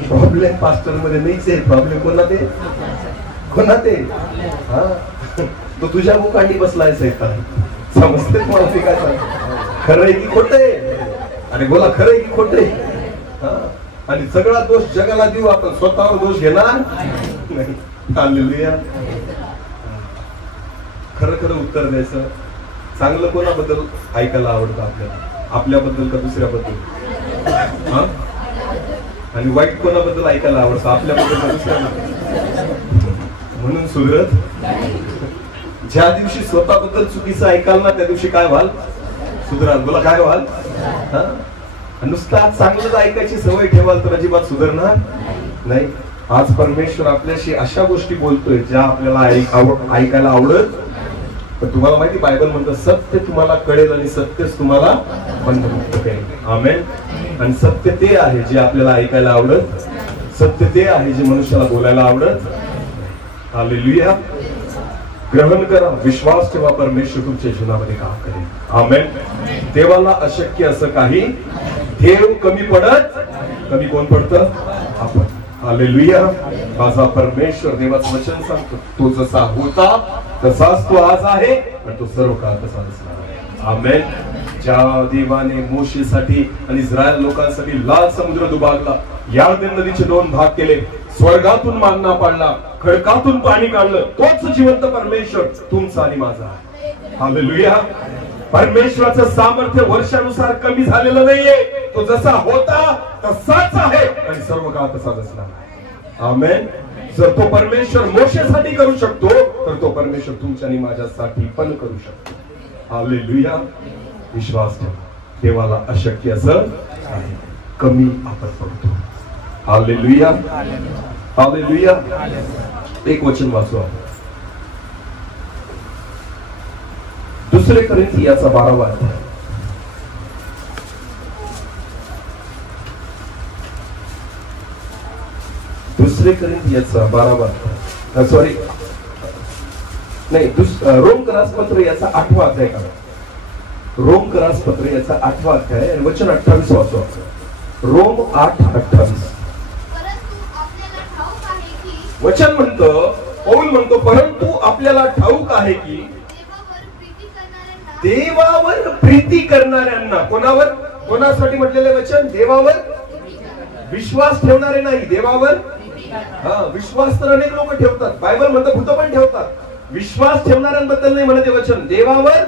प्रॉब्लेम पास्टर मध्ये नाहीच आहे. प्रॉब्लेम कोणात आहे, कोणात आहे. तो तुझ्या मुखांनी बसलाय सैतान. समजते तुम्हाला ते काय सांग, खरंय की खोटंय. आणि बोला खरंय की खोटंय. आणि सगळा दोष जगाला देऊ, आपण स्वतःवर दोष घेणार नाही. हालेलुया. खरं खरं उत्तर द्यायचं. चांगलं कोणाबद्दल ऐकायला आवडतं आपल्याला, आपल्याबद्दल का दुसऱ्याबद्दल. आणि वाईट कोणाबद्दल ऐकायला आवडतं, आपल्याबद्दल का दुसऱ्याबद्दल. म्हणून सुधरत, ज्या दिवशी स्वतःबद्दल चुकीचं ऐकाल ना, त्या दिवशी काय व्हाल, सुधराल. बोला काय व्हाल. नुसतं चांगलं ऐकायची सवय ठेवाल तर अजिबात सुधारणार नाही. आज परमेश्वर आपल्याशी अशा गोष्टी बोलतोय ज्या आपल्याला ऐकायला आवडत. पण तुम्हाला माहिती, बायबल म्हणतं सत्य तुम्हाला कळेल आणि सत्यच तुम्हाला बंधमुक्त करेल. आमेन. आणि सत्य ते आहे जे आपल्याला ऐकायला आवडत, सत्य ते आहे जे मनुष्याला बोलायला आवडत. हालेलुया. ग्रहण करा, विश्वास ठेवा, परमेश्वर तुमच्या जीवनामध्ये काम करेल. आमेन. देवाला अशक्य असं काही, देव कमी पडत, कमी कोण पडतं? आपण. हालेलुया. माझा परमेश्वर देवाचं वचन सांगतो, तो जसा होता तसाच तो आज आहे आणि तो सर्व काळ तसाच असणार आहे. आमेन. ज्या देवाने मोशेसाठी आणि इस्रायल लोकांसाठी लाल समुद्र दुभागला, यार्देन नदीचे 2 भाग केले, स्वर्गातून मान्ना पाडला, खडकातून पाणी काढलं, तोच जिवंत परमेश्वर तुमचा आणि माझा आहे. हालेलुया. परमेश्वराचं सामर्थ्य वर्षानुसार कमी झालेलं नाहीये, तो जसा होता तसाच आहे आणि सर्व काळ तसाच असणार आहे. आमेन. जर तो परमेश्वर मोशेसाठी करू शकतो तर तो परमेश्वर तुमच्या आणि माझ्यासाठी पण करू शकतो. हालेलुया. विश्वास ठेवा, देवाला अशक्य असं आहे, कमी आपण पडतो. हालेलुया. हालेलुया. एक वचन वाचू आपण. 2 कोरिंथियाचा 12वा अध्याय. 2 कोरिंथियाचा 12वा अध्याय, सॉरी नाही, रोमकरास पत्र याचा 8वा अध्याय करा. रोमकरास पत्र याचा 8वा अध्याय आणि वचन 28 वाचू आपण. रोम 8:28. वचन म्हणतं, पौल म्हणतो, परंतु आपल्याला ठाऊक आहे की देवावर प्रीती करणाऱ्यांना, कोणावर? कोणासाठी म्हटलेले वचन? देवावर विश्वास ठेवणारे नाही, देवावर. विश्वास तर अनेक लोक ठेवतात, बायबल म्हणतं भूत पण ठेवतात. विश्वास ठेवणाऱ्यांबद्दल नाही म्हणते वचन, देवावर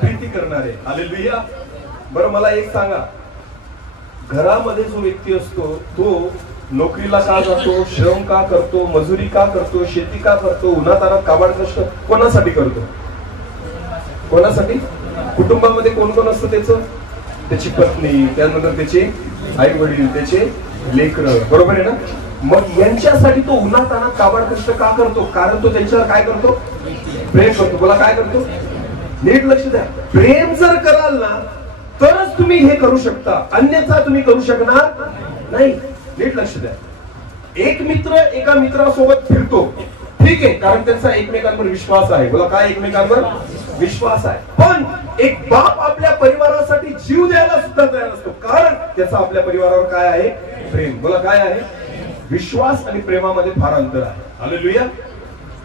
प्रीती करणारे. हालेलुया. बरं, मला एक सांगा, घरामध्ये जो व्यक्ती असतो तो नोकरीला का जातो, श्रम का करतो, मजुरी का करतो, शेती का करतो, उन्हातानात काबाड कष्ट कोणासाठी करतो? कोणासाठी? कुटुंबामध्ये कोण कोण असतं त्याचं? त्याची पत्नी, त्यानंतर त्याचे आई वडील, त्याचे लेकरं, बरोबर आहे ना? मग यांच्यासाठी तो उन्हातानात काबाड कष्ट का करतो? कारण तो त्यांच्यावर काय करतो? प्रेम करतो. बोला, काय करतो? नीट लक्ष द्या. प्रेम जर कराल ना तरच तुम्ही हे करू शकता, अन्यथा तुम्ही करू शकणार नाही. नीट लक्ष द्या. एक मित्र एका मित्रासोबत फिरतो, ठीक आहे, कारण त्यांचा एकमेकांवर विश्वास आहे. बोला, काय एकमेकांवर विश्वास आहे. पण एक बाप आपल्या परिवारासाठी जीव द्यायला सुद्धा तयार असतो, कारण त्याचा आपल्या परिवारावर काय आहे? प्रेम. बोला, काय आहे? विश्वास आणि प्रेमामध्ये फार अंतर आहे. हालेलुया.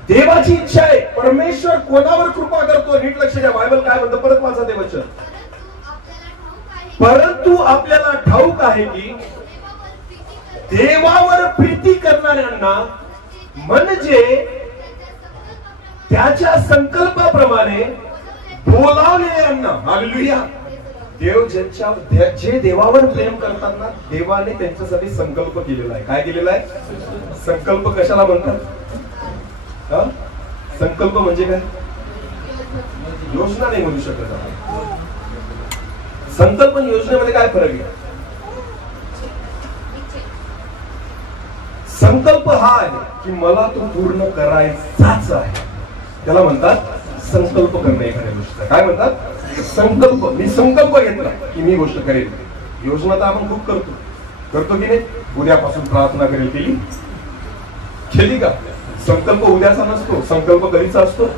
देवाची इच्छा आहे, परमेश्वर कोणावर कृपा करतो? नीट लक्ष द्या. बायबल काय म्हणतं? परत वाचा ते वचन. परंतु आपल्याला ठाऊक आहे की देवावर प्रीती करणाऱ्यांना, म्हणजे त्याच्या संकल्पाप्रमाणे बोलावलेल्यांना. हालेलुया. देव जे देवावर प्रेम करतात ना, देवाने त्यांच्यासाठी संकल्प केलेला आहे. काय केलेला आहे? संकल्प कशाला म्हणतात? संकल्प म्हणजे काय? योजना नाही म्हणू शकत. संकल्प आणि योजनेमध्ये काय फरक आहे? संकल्प हा आहे की मला तो पूर्ण करायचाच आहे, त्याला म्हणतात संकल्प करणे. एखाद्या गोष्ट काय म्हणतात? संकल्प. मी संकल्प घेतला की मी गोष्ट करेल. योजना तर आपण खूप करतो की नाही? उद्यापासून प्रार्थना करेल, केली का? संकल्प उद्याचा नसतो, संकल्प कधीचा असतो?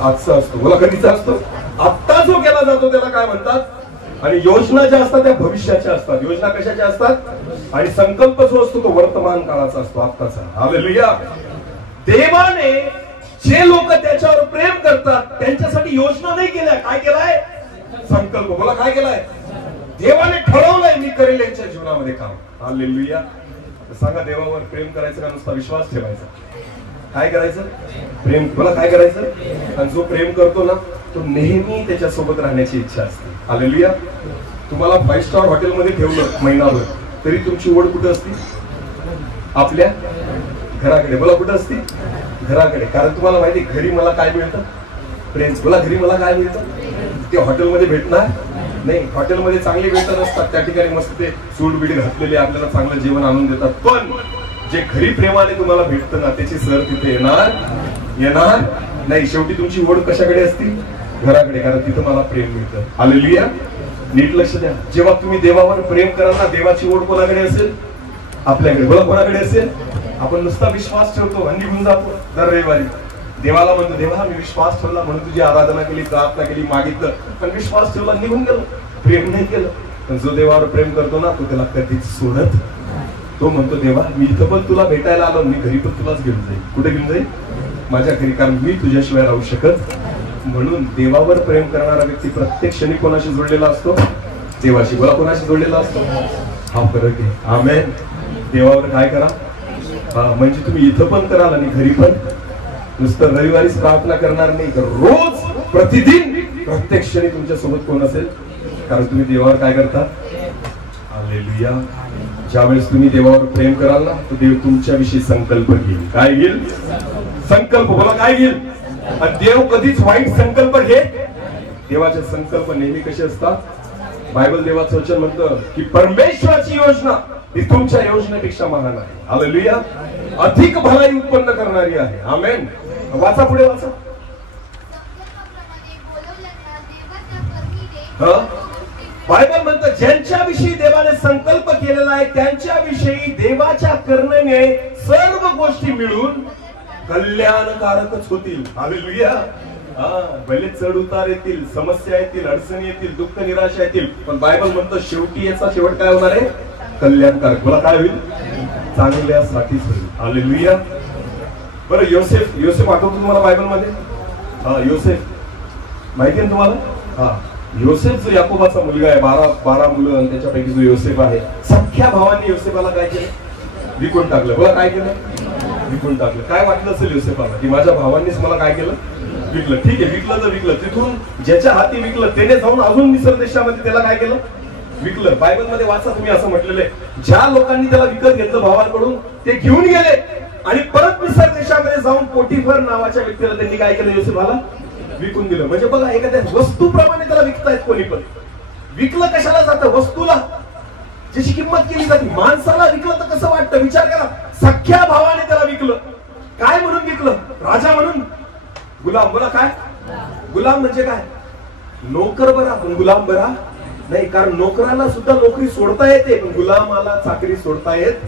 आजचा असतो. बोला, कधीचा असतो? आत्ता जो केला जातो त्याला काय म्हणतात? आणि योजना ज्या असतात त्या भविष्याच्या असतात. योजना कशाच्या असतात? आणि संकल्प जो असतो तो वर्तमान काळाचा असतो, आत्ताचा. हालेलुया. देवाने जे लोक त्याच्यावर प्रेम करतात त्यांच्यासाठी योजना नाही केल्या, काय केलाय? संकल्प. बोला, काय केलाय? देवाने ठरवलंय मी करेल यांच्या जीवनामध्ये काम. हालेलुया. सांगा, देवावर प्रेम करायचं का नुसता विश्वास ठेवायचा? काय करायचं? प्रेम. बोला, काय करायचं? आणि जो प्रेम करतो ना तो नेहमी त्याच्यासोबत राहण्याची इच्छा असते. हालेलुया. तुम्हाला 5 स्टार हॉटेलमध्ये ठेवलं महिनाभर तरी तुमची ओढ कुठं असते? आपल्या घराकडे. बोला, कुठं असते? घराकडे. कारण तुम्हाला माहिती घरी मला काय मिळतं? प्रेम. बोला, घरी मला काय मिळतं? ते हॉटेलमध्ये भेटणार नाही. हॉटेलमध्ये चांगले वेटर असतात, त्या ठिकाणी मस्त ते सूट बीट घातलेले आपल्याला चांगलं जेवण आणून देतात. पण जे घरी प्रेमाने तुम्हाला भेटतं ना त्याची सर तिथे येणार नाही. शेवटी तुमची ओढ कशाकडे असते? घराकडे. कारण तिथं मला प्रेम मिळतं. हालेलुया. नीट लक्ष द्या. जेव्हा तुम्ही देवावर प्रेम कराल ना, देवाची ओढ कोणाकडे असेल? आपल्याकडे. बोला, कोणाकडे असेल? आपण नुसता विश्वास ठेवतो आणि निघून जातो दर रविवारी. देवाला म्हणतो, देवा मी विश्वास ठेवला म्हणून तुझी आराधना केली, प्रार्थना केली, मागितलं, पण विश्वास ठेवला निघून गेलो, प्रेम नाही केलं. पण जो देवावर प्रेम करतो ना तो त्याला कधीच सोडत. तो म्हणतो, देवा मी इथं पण तुला भेटायला आलो, मी घरी पण तुलाच घेऊन जाईल. कुठे घेऊन जाईल? माझ्या घरी, कारण मी तुझ्याशिवाय राहू शकत. म्हणून देवावर प्रेम करणारा व्यक्ती प्रत्येक क्षणी कोणाशी जोडलेला असतो? देवाशी. बोला, कोणाशी जोडलेला असतो? हा फरक आहे. आमेन. देवावर काय करा, म्हणजे तुम्ही इथं पण कराल आणि घरी पण. नुसतं रविवारीच प्रार्थना करणार नाही, तर रोज प्रतिदिन प्रत्येक क्षणी तुमच्या सोबत कोण असेल? कारण तुम्ही देवावर काय करता? हालेलुया. ज्यावेळेस तुम्ही देवावर प्रेम कराल ना, तो देव तुमच्याविषयी संकल्प घेईल. काय घेईल? संकल्प. बोला, काय घेईल? आणि देव कधीच वाईट संकल्प घेत. देवाचे संकल्प नेहमी कसे असतात? बायबल देवाचं वचन म्हणतं की परमेश्वराची योजना ही तुमच्या योजनेपेक्षा महान आहे. हालेलुया. अधिक भलाई उत्पन्न करणारी आहे. आमेन. वाचा, पुढे वाचा. बायबल म्हणतं ज्यांच्याविषयी देवाने संकल्प केलेला आहे त्यांच्याविषयी देवाच्या करुणेने सर्व गोष्टी मिळून कल्याणकारकच होतील. हालेलुया. भले चढ उतार येतील, समस्या येतील, अडचणी येतील, दुःख निराशा येतील, पण बायबल म्हणतं शेवटी याचा शेवट काय होणार आहे? कल्याणकारक. मला काय होईल? चांगल्यासाठीच होईल. हालेलुया. बरं, योसेफ आठवतो तुम्हाला बायबल मध्ये? योसेफ माहिती आहे तुम्हाला? योसेफ जो याकोबाचा मुलगा आहे, 12 मुलं आणि त्याच्यापैकी जो योसेफ आहे, सख्या भावांनी योसेफाला काय केलं? विकून टाकलं. बोला, काय केलं? विकून टाकलं. काय वाटलं असेल योसेफाला की माझ्या भावांनीच मला काय केलं? विकलं. ठीक आहे, विकलं तर विकलं. तिथून ज्याच्या हाती विकलं त्याने जाऊन अजून मिस्र देशामध्ये त्याला काय केलं? विकलं. बायबल मध्ये वाचा तुम्ही, असं म्हटलेलं आहे, ज्या लोकांनी त्याला विकत घेतलं भावांकडून ते घेऊन गेले आणि परत मिस्र देशामध्ये जाऊन पोटिफर नावाच्या व्यक्तीला त्यांनी काय केलं? योसेफाला विकून दिलं. म्हणजे बघा, एखाद्या वस्तूप्रमाणे त्याला विकतायत कोणी पण. विकलं कशाला जातं? वस्तूला ज्याची किंमत केली जाते. माणसाला विकलं तर कसं वाटतं? विचार करा. सख्या भावाने त्याला विकलं. काय म्हणून विकलं? राजा म्हणून? गुलाम. बोला, काय? गुलाम म्हणजे काय? नोकर बरा, पण गुलाम बरा नाही. कारण नोकराला सुद्धा नोकरी सोडता येते, पण गुलामाला चाकरी सोडता येत.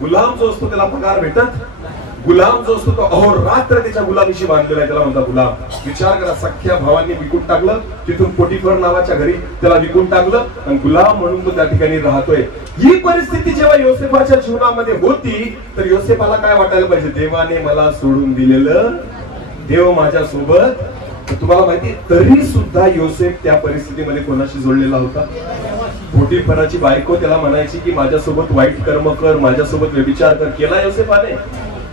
गुलाम जो असतो त्याला पगार भेटत. गुलाम जो असतो तो अहोरात्र त्याच्या गुलामीशी बांधलेला आहे, त्याला म्हणतात गुलाम. विचार करा, सख्या भावांनी विकून टाकलं, तिथून पोटिफर नावाच्या घरी त्याला विकून टाकलं आणि गुलाम म्हणून तो त्या ठिकाणी राहतोय. ही परिस्थिती जेव्हा योसेफाच्या जीवनामध्ये होती तर योसेफाला काय वाटायला पाहिजे? देवाने मला सोडून दिलेलं, देव माझ्या सोबत. तुम्हाला माहिती, तरी सुद्धा योसेफ त्या परिस्थितीमध्ये कोणाशी जोडलेला होता? पोटिफराची बायको त्याला म्हणायची की माझ्यासोबत वाईट कर्म कर, माझ्यासोबत व्यभिचार कर. केला योसेफाने?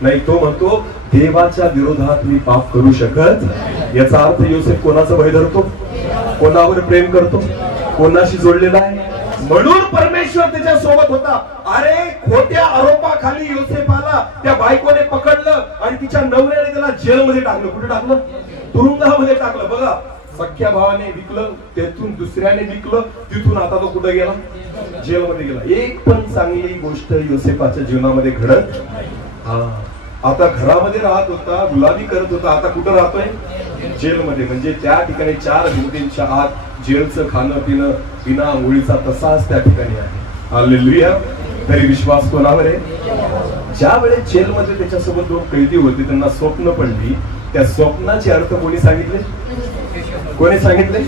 नाही. तो म्हणतो देवाच्या विरोधात मी पाप करू शकत. याचा अर्थ योसेफ कोणाचा भय धरतो? कोणावर प्रेम करतो? कोणाशी जोडलेला आहे? म्हणून परमेश्वर त्याच्या सोबत होता. अरे, खोट्या आरोपाखाली योसेफाला त्या बायकोने पकडलं आणि तिच्या नवऱ्याने त्याला जेलमध्ये टाकलं. कुठे टाकलं? तुरुंगामध्ये टाकलं. बघा, सख्या भावाने विकलं, त्यातून दुसऱ्याने विकलं, तिथून आता तो कुठे गेला? जेलमध्ये गेला. एक पण चांगली गोष्ट योसेफाच्या जीवनामध्ये घडत. आता घरामध्ये राहत होता, गुलामी करत होता, आता कुठं राहतोय? जेलमध्ये. म्हणजे त्या ठिकाणी 4 भिंतींच्या आत जेलचं खाणं पिणं बिना आंघोळीचा तसाच त्या ठिकाणी आहे. हालेलुया. तरी विश्वास कोणावर आहे? ज्या वेळेस जेलमध्ये त्याच्यासोबत 2 कैदी होते, त्यांना स्वप्न पडली. त्या स्वप्नाचे अर्थ कोणी सांगितले? कोणी सांगितले?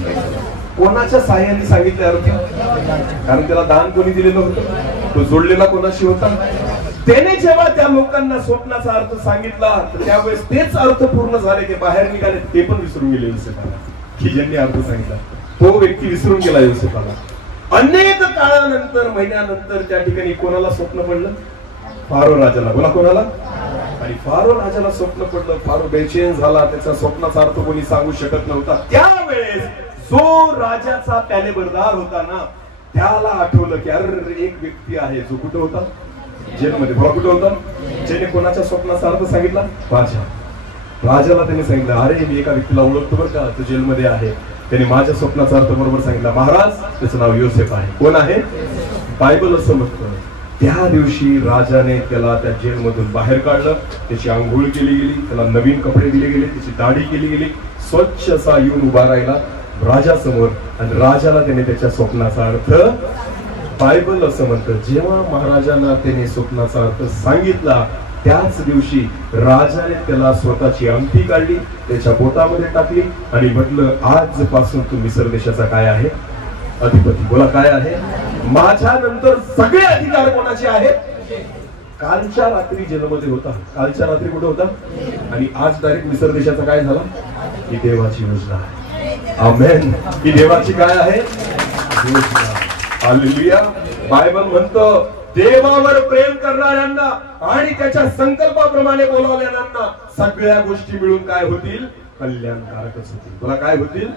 कोणाच्या साह्याने सांगितले अर्थ? कारण त्याला दान कोणी दिलेलं होतं? तो जोडलेला कोणाशी होता? त्याने जेव्हा त्या लोकांना स्वप्नाचा अर्थ सांगितला तर त्यावेळेस तेच अर्थ पूर्ण झाले. ते बाहेर निघाले, ते पण विसरून गेले योसेफाला की ज्यांनी अर्थ सांगितला. तो व्यक्ती विसरून गेला योसेफाला. अनेक काळानंतर, महिन्यानंतर त्या ठिकाणी कोणाला स्वप्न पडलं? फारो राजाला. बोला, कोणाला? आणि फारो राजाला स्वप्न पडलं. फारो बेचैन झाला. त्याचा स्वप्नाचा अर्थ कोणी सांगू शकत नव्हता. त्यावेळेस जो राजाचा पॅलेबरदार होता ना, त्याला आठवलं की अरे, एक व्यक्ती आहे जो कुठं होता? जेलमध्ये. बघा, कुठं होता? ज्याने कोणाच्या स्वप्नाचा अर्थ सांगितला? राजाला त्याने सांगितलं, अरे मी एका व्यक्तीला ओळखतो बरं का, तो जेलमध्ये आहे, त्याने माझ्या स्वप्नाचा अर्थ बरोबर सांगितला. महाराज, त्याचं नाव योसेफ आहे. कोण आहे? बायबल असं म्हणतं. त्या दिवशी राजाने त्याला त्या जेलमधून बाहेर काढलं. त्याची आंघोळ केली गेली, त्याला नवीन कपडे दिले गेले, त्याची दाढी केली गेली. स्वच्छ असा येऊन उभा राहिला राजासमोर आणि राजाला त्याने त्याच्या स्वप्नाचा अर्थ. बायबल असं म्हणतं, जेव्हा महाराजांना त्याने स्वप्नाचा अर्थ सांगितला त्याच दिवशी राजाने त्याला स्वतःची अंगठी काढली, त्याच्या पोटामध्ये टाकली आणि म्हटलं, आजपासून तू मिस्र देशाचा काय आहे? अधिपती. बोला, काय आहे? माझ्या नंतर सगळे अधिकार कोणाचे आहेत? कालच्या रात्री जेलमध्ये होता, कालच्या रात्री कुठे होता, आणि आज डायरेक्ट मिस्र देशाचा काय झाला? ही देवाची योजना आहे. आमेन. ही देवाची काय आहे? योजना. हालेलुया. बायबल म्हणतं, देवावर प्रेम करणाऱ्यांना आणि त्याच्या संकल्पाप्रमाणे बोलावलेल्यांना सगळ्या गोष्टी मिळून काय होतील? कल्याणकारकच होतील. तुला काय होतील?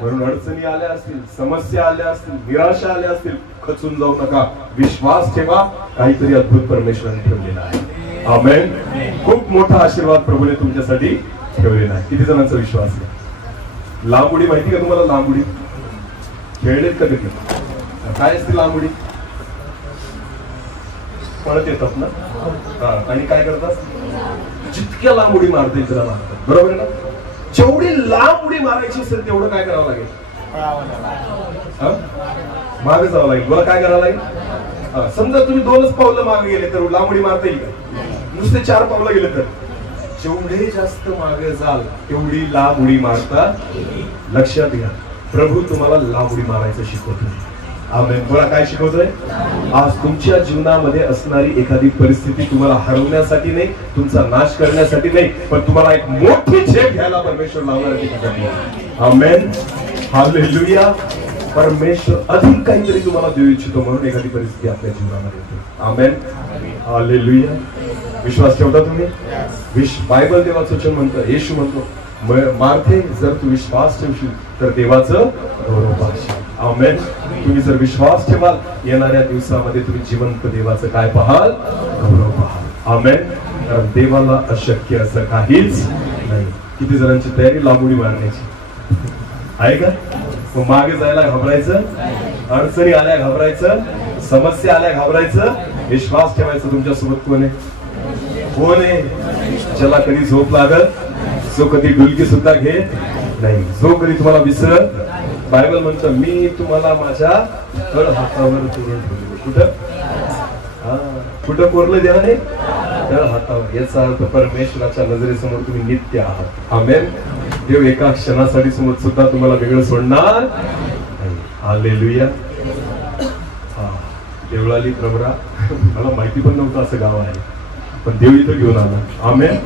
म्हणून अडचणी आल्या असतील, समस्या आल्या असतील, निराशा आल्या असतील, खचून जाऊ नका. विश्वास ठेवा, काहीतरी अद्भुत परमेश्वराने ठेवलेला आहे. आमेन. खूप मोठा आशीर्वाद प्रभूने तुमच्यासाठी ठेवलेला आहे. किती जणांचा विश्वास आहे? लांब उडी माहिती का तुम्हाला? लांब उडी खेळलेत का कधी? काय असते लांब उडी? पळत येतात ना, आणि काय करतात? जितक्या लांब उडी मारता येईल त्याला मारतात. बरोबर आहे ना? जेवढी लांब उडी मारायची असेल तेवढं काय करावं लागेल? मागे जावं लागेल. मला काय करावं लागेल? समजा तुम्ही 2च पावलं मागे गेले तर लांब उडी मारता येईल का? नुसते 4 पावलं गेले तर? जेवढे जास्त मागे जाल तेवढी लांब उडी मारता. लक्षात घ्या, प्रभू तुम्हाला लांब उडी मारायचं शिकवतोय. आमेन. बोला, काय शिकवतोय? आज तुमच्या जीवनामध्ये असणारी एखादी परिस्थिती तुम्हाला हरवण्यासाठी नाही, तुमचा नाश करण्यासाठी नाही, पण तुम्हाला एक मोठी झेप घ्यायला परमेश्वर लावणार आहे. आमेन. हालेलुया. परमेश्वर अधिक काहीतरी तुम्हाला देऊ इच्छितो म्हणून एखादी परिस्थिती आपल्या जीवनामध्ये येते. आमेन. हालेलुया. विश्वास ठेवता तुम्ही? बायबल देवाचं वचन म्हणतं, येशू म्हणतो, मार्थे, जर तू विश्वास ठेवशील तर देवाचं गौरव पाहशील. आमेन. तुम्ही जर विश्वास ठेवाल, येणाऱ्या दिवसामध्ये तुम्ही जिवंत देवाचं काय पाहाल? गौरव पाहाल. आमेन. कारण देवाला अशक्य असं काहीच नाही. किती जणांची तयारी लांब उडी मारण्याची आहे का? मग मागे जायला घाबरायचं, अडचणी आल्या घाबरायचं, समस्या आल्या घाबरायचं. विश्वास ठेवायचं. तुमच्यासोबत कोण आहे? कोण आहे? ज्याला कधी झोप लागत, जो कधी डुलकी सुद्धा घेत नाही, जो कधी तुम्हाला विसरत. बायबल म्हणतं, मी तुम्हाला माझ्या तळ हातावर कोरून ठेवले. कुठं? कुठं कोरलं देवाने? तळ हातावर. याचा अर्थ परमेश्वराच्या नजरेसमोर तुम्ही नित्य आहात. आमेन. देव एका क्षणासाठी सुद्धा तुम्हाला वेगळं सोडणार नाही. हालेलुया. देवळाली प्रवरा, मला माहिती पण नव्हतं असं गाव आहे, पण देव इथं घेऊन आला. आमेन.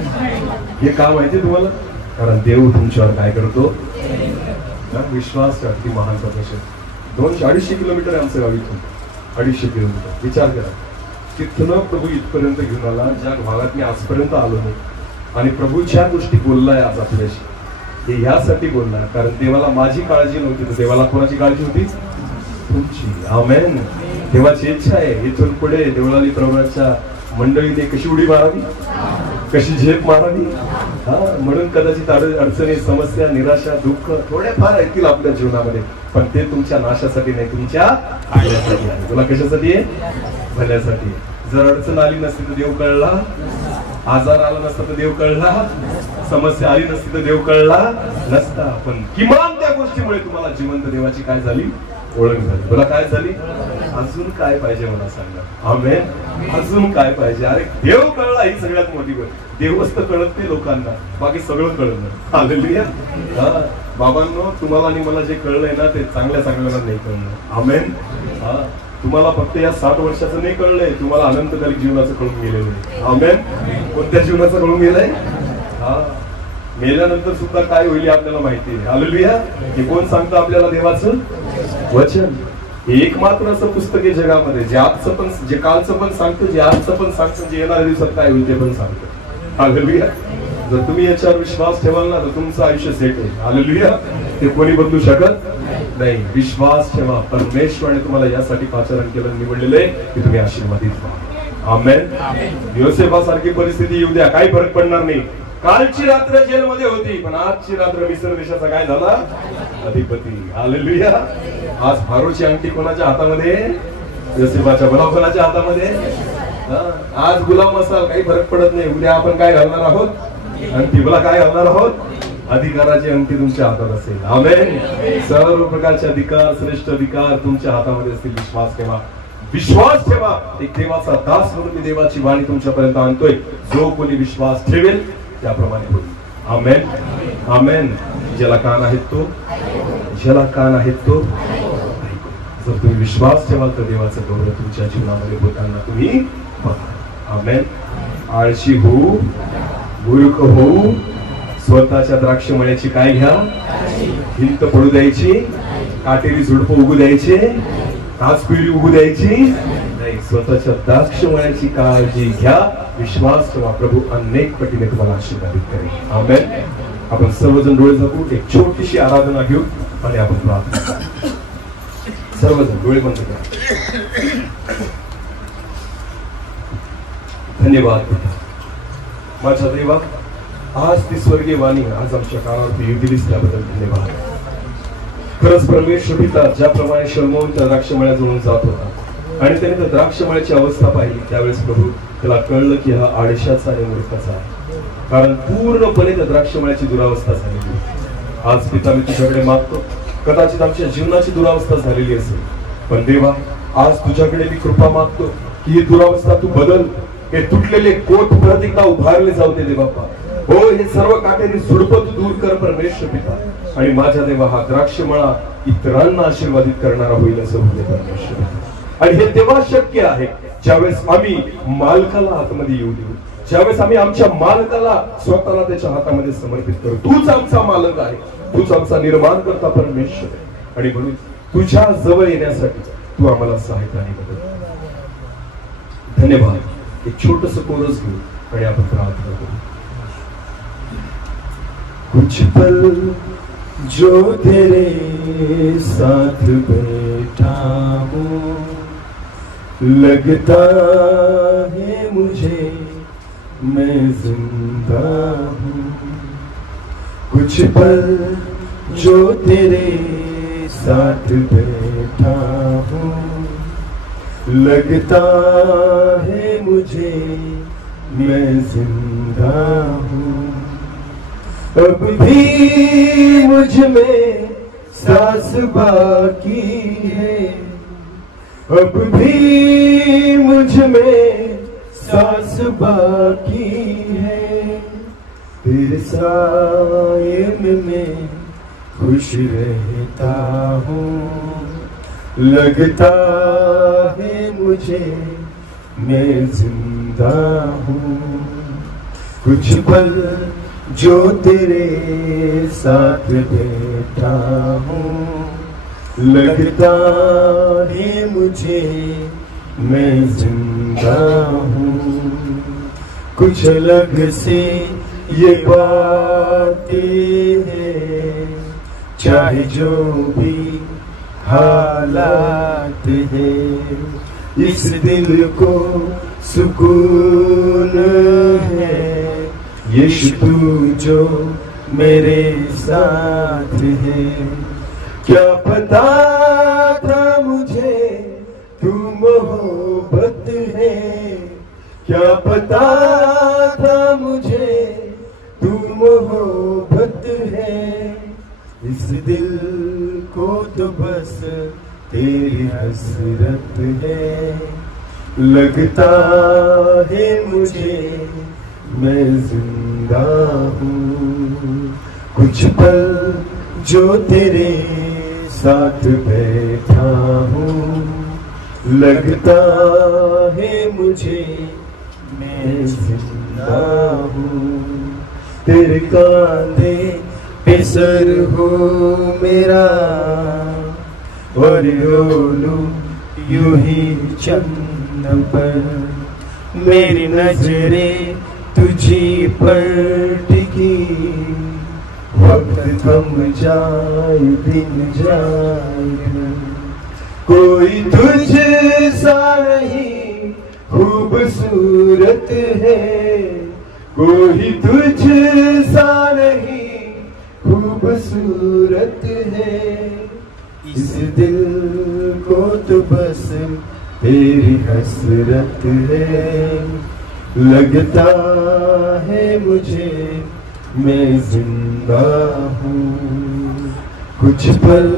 हे का माहिती तुम्हाला? कारण देव तुमच्यावर काय करतो? विश्वास ती महान परमेश्वर. 200-250 किलोमीटर आहे आमचं गाव इथून. 250 किलोमीटर. विचार करा, तिथनं प्रभू इथपर्यंत घेऊन आला, ज्या भागात मी आजपर्यंत आलो नाही. आणि प्रभू ज्या गोष्टी बोललाय आज आपल्याशी, ते ह्यासाठी बोलणार कारण देवाला माझी काळजी नव्हती, तर देवाला कोणाची काळजी होती? तुमची. आमेन. देवाची इच्छा आहे इथून पुढे देवळाली प्रभूच्या मंडळीने कशी उडी मारावी, कशी झेप मारावी. म्हणून कदाचित अडचणी, समस्या, निराशा, दुःख थोडेफार येतील आपल्या जीवनामध्ये, पण ते तुमच्या नाशासाठी नाही, तुमच्या भल्यासाठी आहे. तुला कशासाठी आहे? भल्यासाठी. जर अडचण आली नसती तर देव कळला, आजार आला नसता तर देव कळला, समस्या आली नसती तर देव कळला नसता. पण किमान त्या गोष्टीमुळे तुम्हाला जिवंत देवाची काय झाली? ओळख झाली. तुला काय झाली? अजून काय पाहिजे मला सांगा. आमेन. अजून काय पाहिजे? अरे देव कळला, ही सगळ्यात मोठी गोष्ट. देवच तर कळत नाही लोकांना, बाकी सगळं कळलं. हालेलुया. बाबांनो, तुम्हाला आणि मला जे कळलंय ना ते चांगल्या चांगल्याला नाही कळलं. आमेन. तुम्हाला फक्त या 60 वर्षाचं नाही कळलंय, तुम्हाला अनंतकालिक जीवनाचं कळून गेलेलं आहे. आमेन. कोणत्या जीवनाचं कळून गेलंय? मेल्यानंतर सुद्धा काय होईल आपल्याला माहिती आहे. हालेलुया. हे कोण सांगतं आपल्याला? देवाचं वचन. एकमात्र असं पुस्तक आहे जगामध्ये जे आजचं पण, जे कालचं पण सांगतं, जे आजचं पण सांगतं, जे येणाऱ्या दिवसात काय होईल ते पण सांगतं. हालेलुया. जर तुम्ही याच्यावर विश्वास ठेवाल ना तर तुमचं आयुष्य सेट आहे. हालेलुया. ते कोणी बदलू शकत नाही. विश्वास ठेवा. परमेश्वराने तुम्हाला यासाठी पाचारण केलं, निवडलेलं आहे की तुम्ही आशीर्वादित व्हा. आमेन. योसेफासारखी परिस्थिती येऊ द्या, काही फरक पडणार नाही. कालची रात्र जेलमध्ये होती, पण आजची रात्र मिस्र देशाचा काय झाला? अधिपती. हालेलुया. आज फारोची अंगठी कोणाच्या हातामध्ये? योसेफाच्या. गुलाम कोणाच्या हातामध्ये? आज गुलाम असाल काही फरक पडत नाही. उद्या आपण काय घालणार आहोत? अंगठी. बोला, काय घालणार आहोत? अधिकाराची अंगठी तुमच्या हातात असेल. आमेन. सर्व प्रकारचे अधिकार, श्रेष्ठ अधिकार तुमच्या हातामध्ये असतील. विश्वास ठेवा. विश्वास ठेवा. एक देवाचा दास म्हणून मी देवाची वाणी तुमच्यापर्यंत आणतोय. जो कोणी विश्वास ठेवेल त्याप्रमाणे होईल. आमेन, आमेन. ज्याला कान आहेत तो, ज्याला कान आहेत तो ऐकू. जर तुम्ही विश्वास ठेवाल तर देवाचं गौरव तुमच्या जीवनामध्ये होताना तुम्ही बघा. आमेन. आळशी होऊ, मूर्ख होऊ, स्वतःच्या द्राक्षमळ्याची काय घ्या, भिंत पडू द्यायची, काटेरी झुडपं उगू द्यायचे, काचपिळी उगू द्यायची नाही. स्वतःच्या द्राक्षमळ्याची काळजी घ्या. विश्वास ठेवा. प्रभू अनेक पटीने तुम्हाला आशीर्वादित करेल. आमेन. आपण सर्वजण डोळे झाकू. एक छोटीशी आराधना घेऊ आणि आपण प्रार्थना करू. सर्वजण डोळे बंद करा. धन्यवाद माझ्या देवा. आज ती स्वर्गीय वाणी आज आमच्या कानावर येऊ दिलीस त्याबद्दल धन्यवाद. खरंच परमेश्वर पिता ज्याप्रमाणे शलमोन त्या द्राक्षमळ्याजवळून जात होता आणि त्याने त्या द्राक्षमळ्याची अवस्था पाहिली त्यावेळेस प्रभू त्याला कळलं की हा आळशाचा आणि मूर्खाचा आहे. कारण पूर्णपणे त्या द्राक्षमळ्याची दुरावस्था झालेली. आज पिता मी तुझ्याकडे मागतो. कदाचित आमच्या जीवनाची दुरावस्था झालेली असेल पण देवा आज तुझ्याकडे मी कृपा मागतो की ही दुरावस्था तू बदल. हे तुटलेले कोट परत एकदा उभारले जाऊ दे बाप्पा. हो हे सर्व काटेरी झुडपं तू दूर कर परमेश्वर पिता. आणि माझ्या देवा हा द्राक्षमळा इतरांना आशीर्वादित करणारा होईल असं होते परमेश्वर. आणि हे तेव्हा शक्य आहे ज्यावेळेस आम्ही मालकाला हातामध्ये येऊ देऊ. ज्यावेळेस आम्ही आमच्या मालकाला स्वतःला त्याच्या हातामध्ये समर्पित करू. तूच आमचा मालक आहे. तूच आमचा निर्माण करता परमेश्वर. आणि म्हणून तुझ्या जवळ येण्यासाठी तू आम्हाला सहायता आणि मदत. धन्यवाद. एक छोटस कोरस घेऊ आणि आपण प्रार्थना करू. कुछ पल जो तेरे साथ बैठा हूँ लगता है मुझे मैं जिंदा हूँ. कुछ पल जो तेरे साथ बैठा हूँ लगता है मुझे मैं जिंदा हूँ. अब भी मुझ में सांस बाकी है. अब भी मुझ में सांस बाकी है. तेरे साए में मैं खुश रहता हूँ. लगता है मुझे मैं जिंदा हूँ. कुछ पल जो तेरे साथ बैठा हूँ लगता है मुझे मैं जिंदा हूँ. कुछ अलग से ये बातें हैं चाहे जो भी हालात है. इस दिल को सुकून है यीशु तू जो मेरे साथ है. क्या पता था मुझे तू मोहब्बत है. क्या पता था मुझे तू मोहब्बत है. इस दिल को तो बस तेरी हसरत है. लगता है मुझे मैं जिंदा हूँ. कुछ पल जो तेरे साथ बैठा हूँ लगता है मुझे मैं जिंदा हूँ. तेरे कांधे पे सर हो मेरा और रोलू यूं ही चंदन पर. मेरी नजरें तुझी पर टिकी. वक्त थम जाए दिन जाए कोई तुझ सा नहीं खूबसूरत है. कोई तुझ सा नहीं खूबसूरत है. इस दिल को तो बस तेरी हसरत है. लगता है मुझे मैं जिंदा हूँ. कुछ पल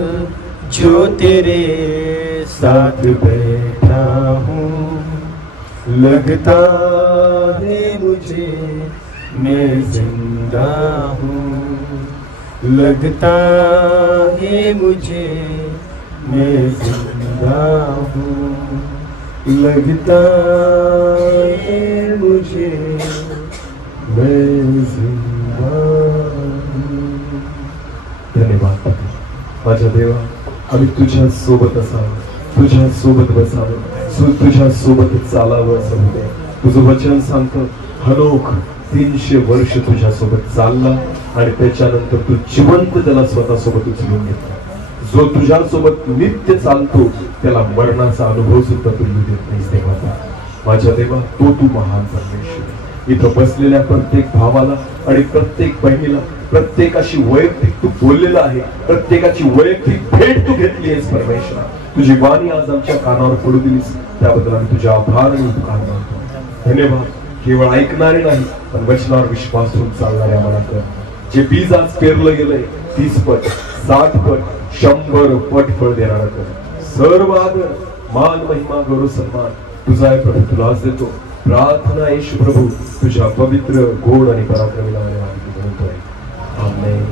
जो तेरे साथ बैठा हूँ, लगता है मुझे मैं जिंदा हूँ, लगता है मुझे मैं जिंदा हूँ, लगता है मुझे मैं जिंदा हूँ. धन्यवाद माझ्या देवा. आम्ही तुझ्या सोबत असावं, तुझ्या सोबत बसावं, तुझ्या सोबत चालावं असं होते. तुझं वचन सांगतं हनोक 300 वर्ष तुझ्या सोबत चालला आणि त्याच्यानंतर तू जिवंत त्याला स्वतःसोबत उचलून घेतला. जो तुझ्या सोबत नित्य चालतो त्याला मरणाचा अनुभव सुद्धा तू येऊ देत नाहीस देवा. माझ्या देवा तो तू महान परमेश्वर. इथं बसलेल्या प्रत्येक भावाला आणि प्रत्येक बहिणीला प्रत्येकाशी वैयक्तिक तू बोललेला आहे, प्रत्येकाची वैयक्तिक भेट तू घेतली आहेस परमेश्वरा. तुझी वाणी आज आमच्या कानावर पडू दिलीस त्याबद्दल आम्ही तुझे आभार आणि उपकार मानतो. धन्यवाद. केवळ ऐकणारे नाही पण वचनावर विश्वास ठेवून चालणारे आम्हाला कर. जे बीज आज पेरलं गेलंय 30 पट 60 पट 100 पट फळ देणारा कर. सर्व आदर मान महिमा गौरव सन्मान तुझा आहे प्रभू, तुला आज देतो. प्रार्थना येशू प्रभू तुझ्या पवित्र गोड आणि पराक्रमी नावाने मागितली म्हणतोय. आमेन.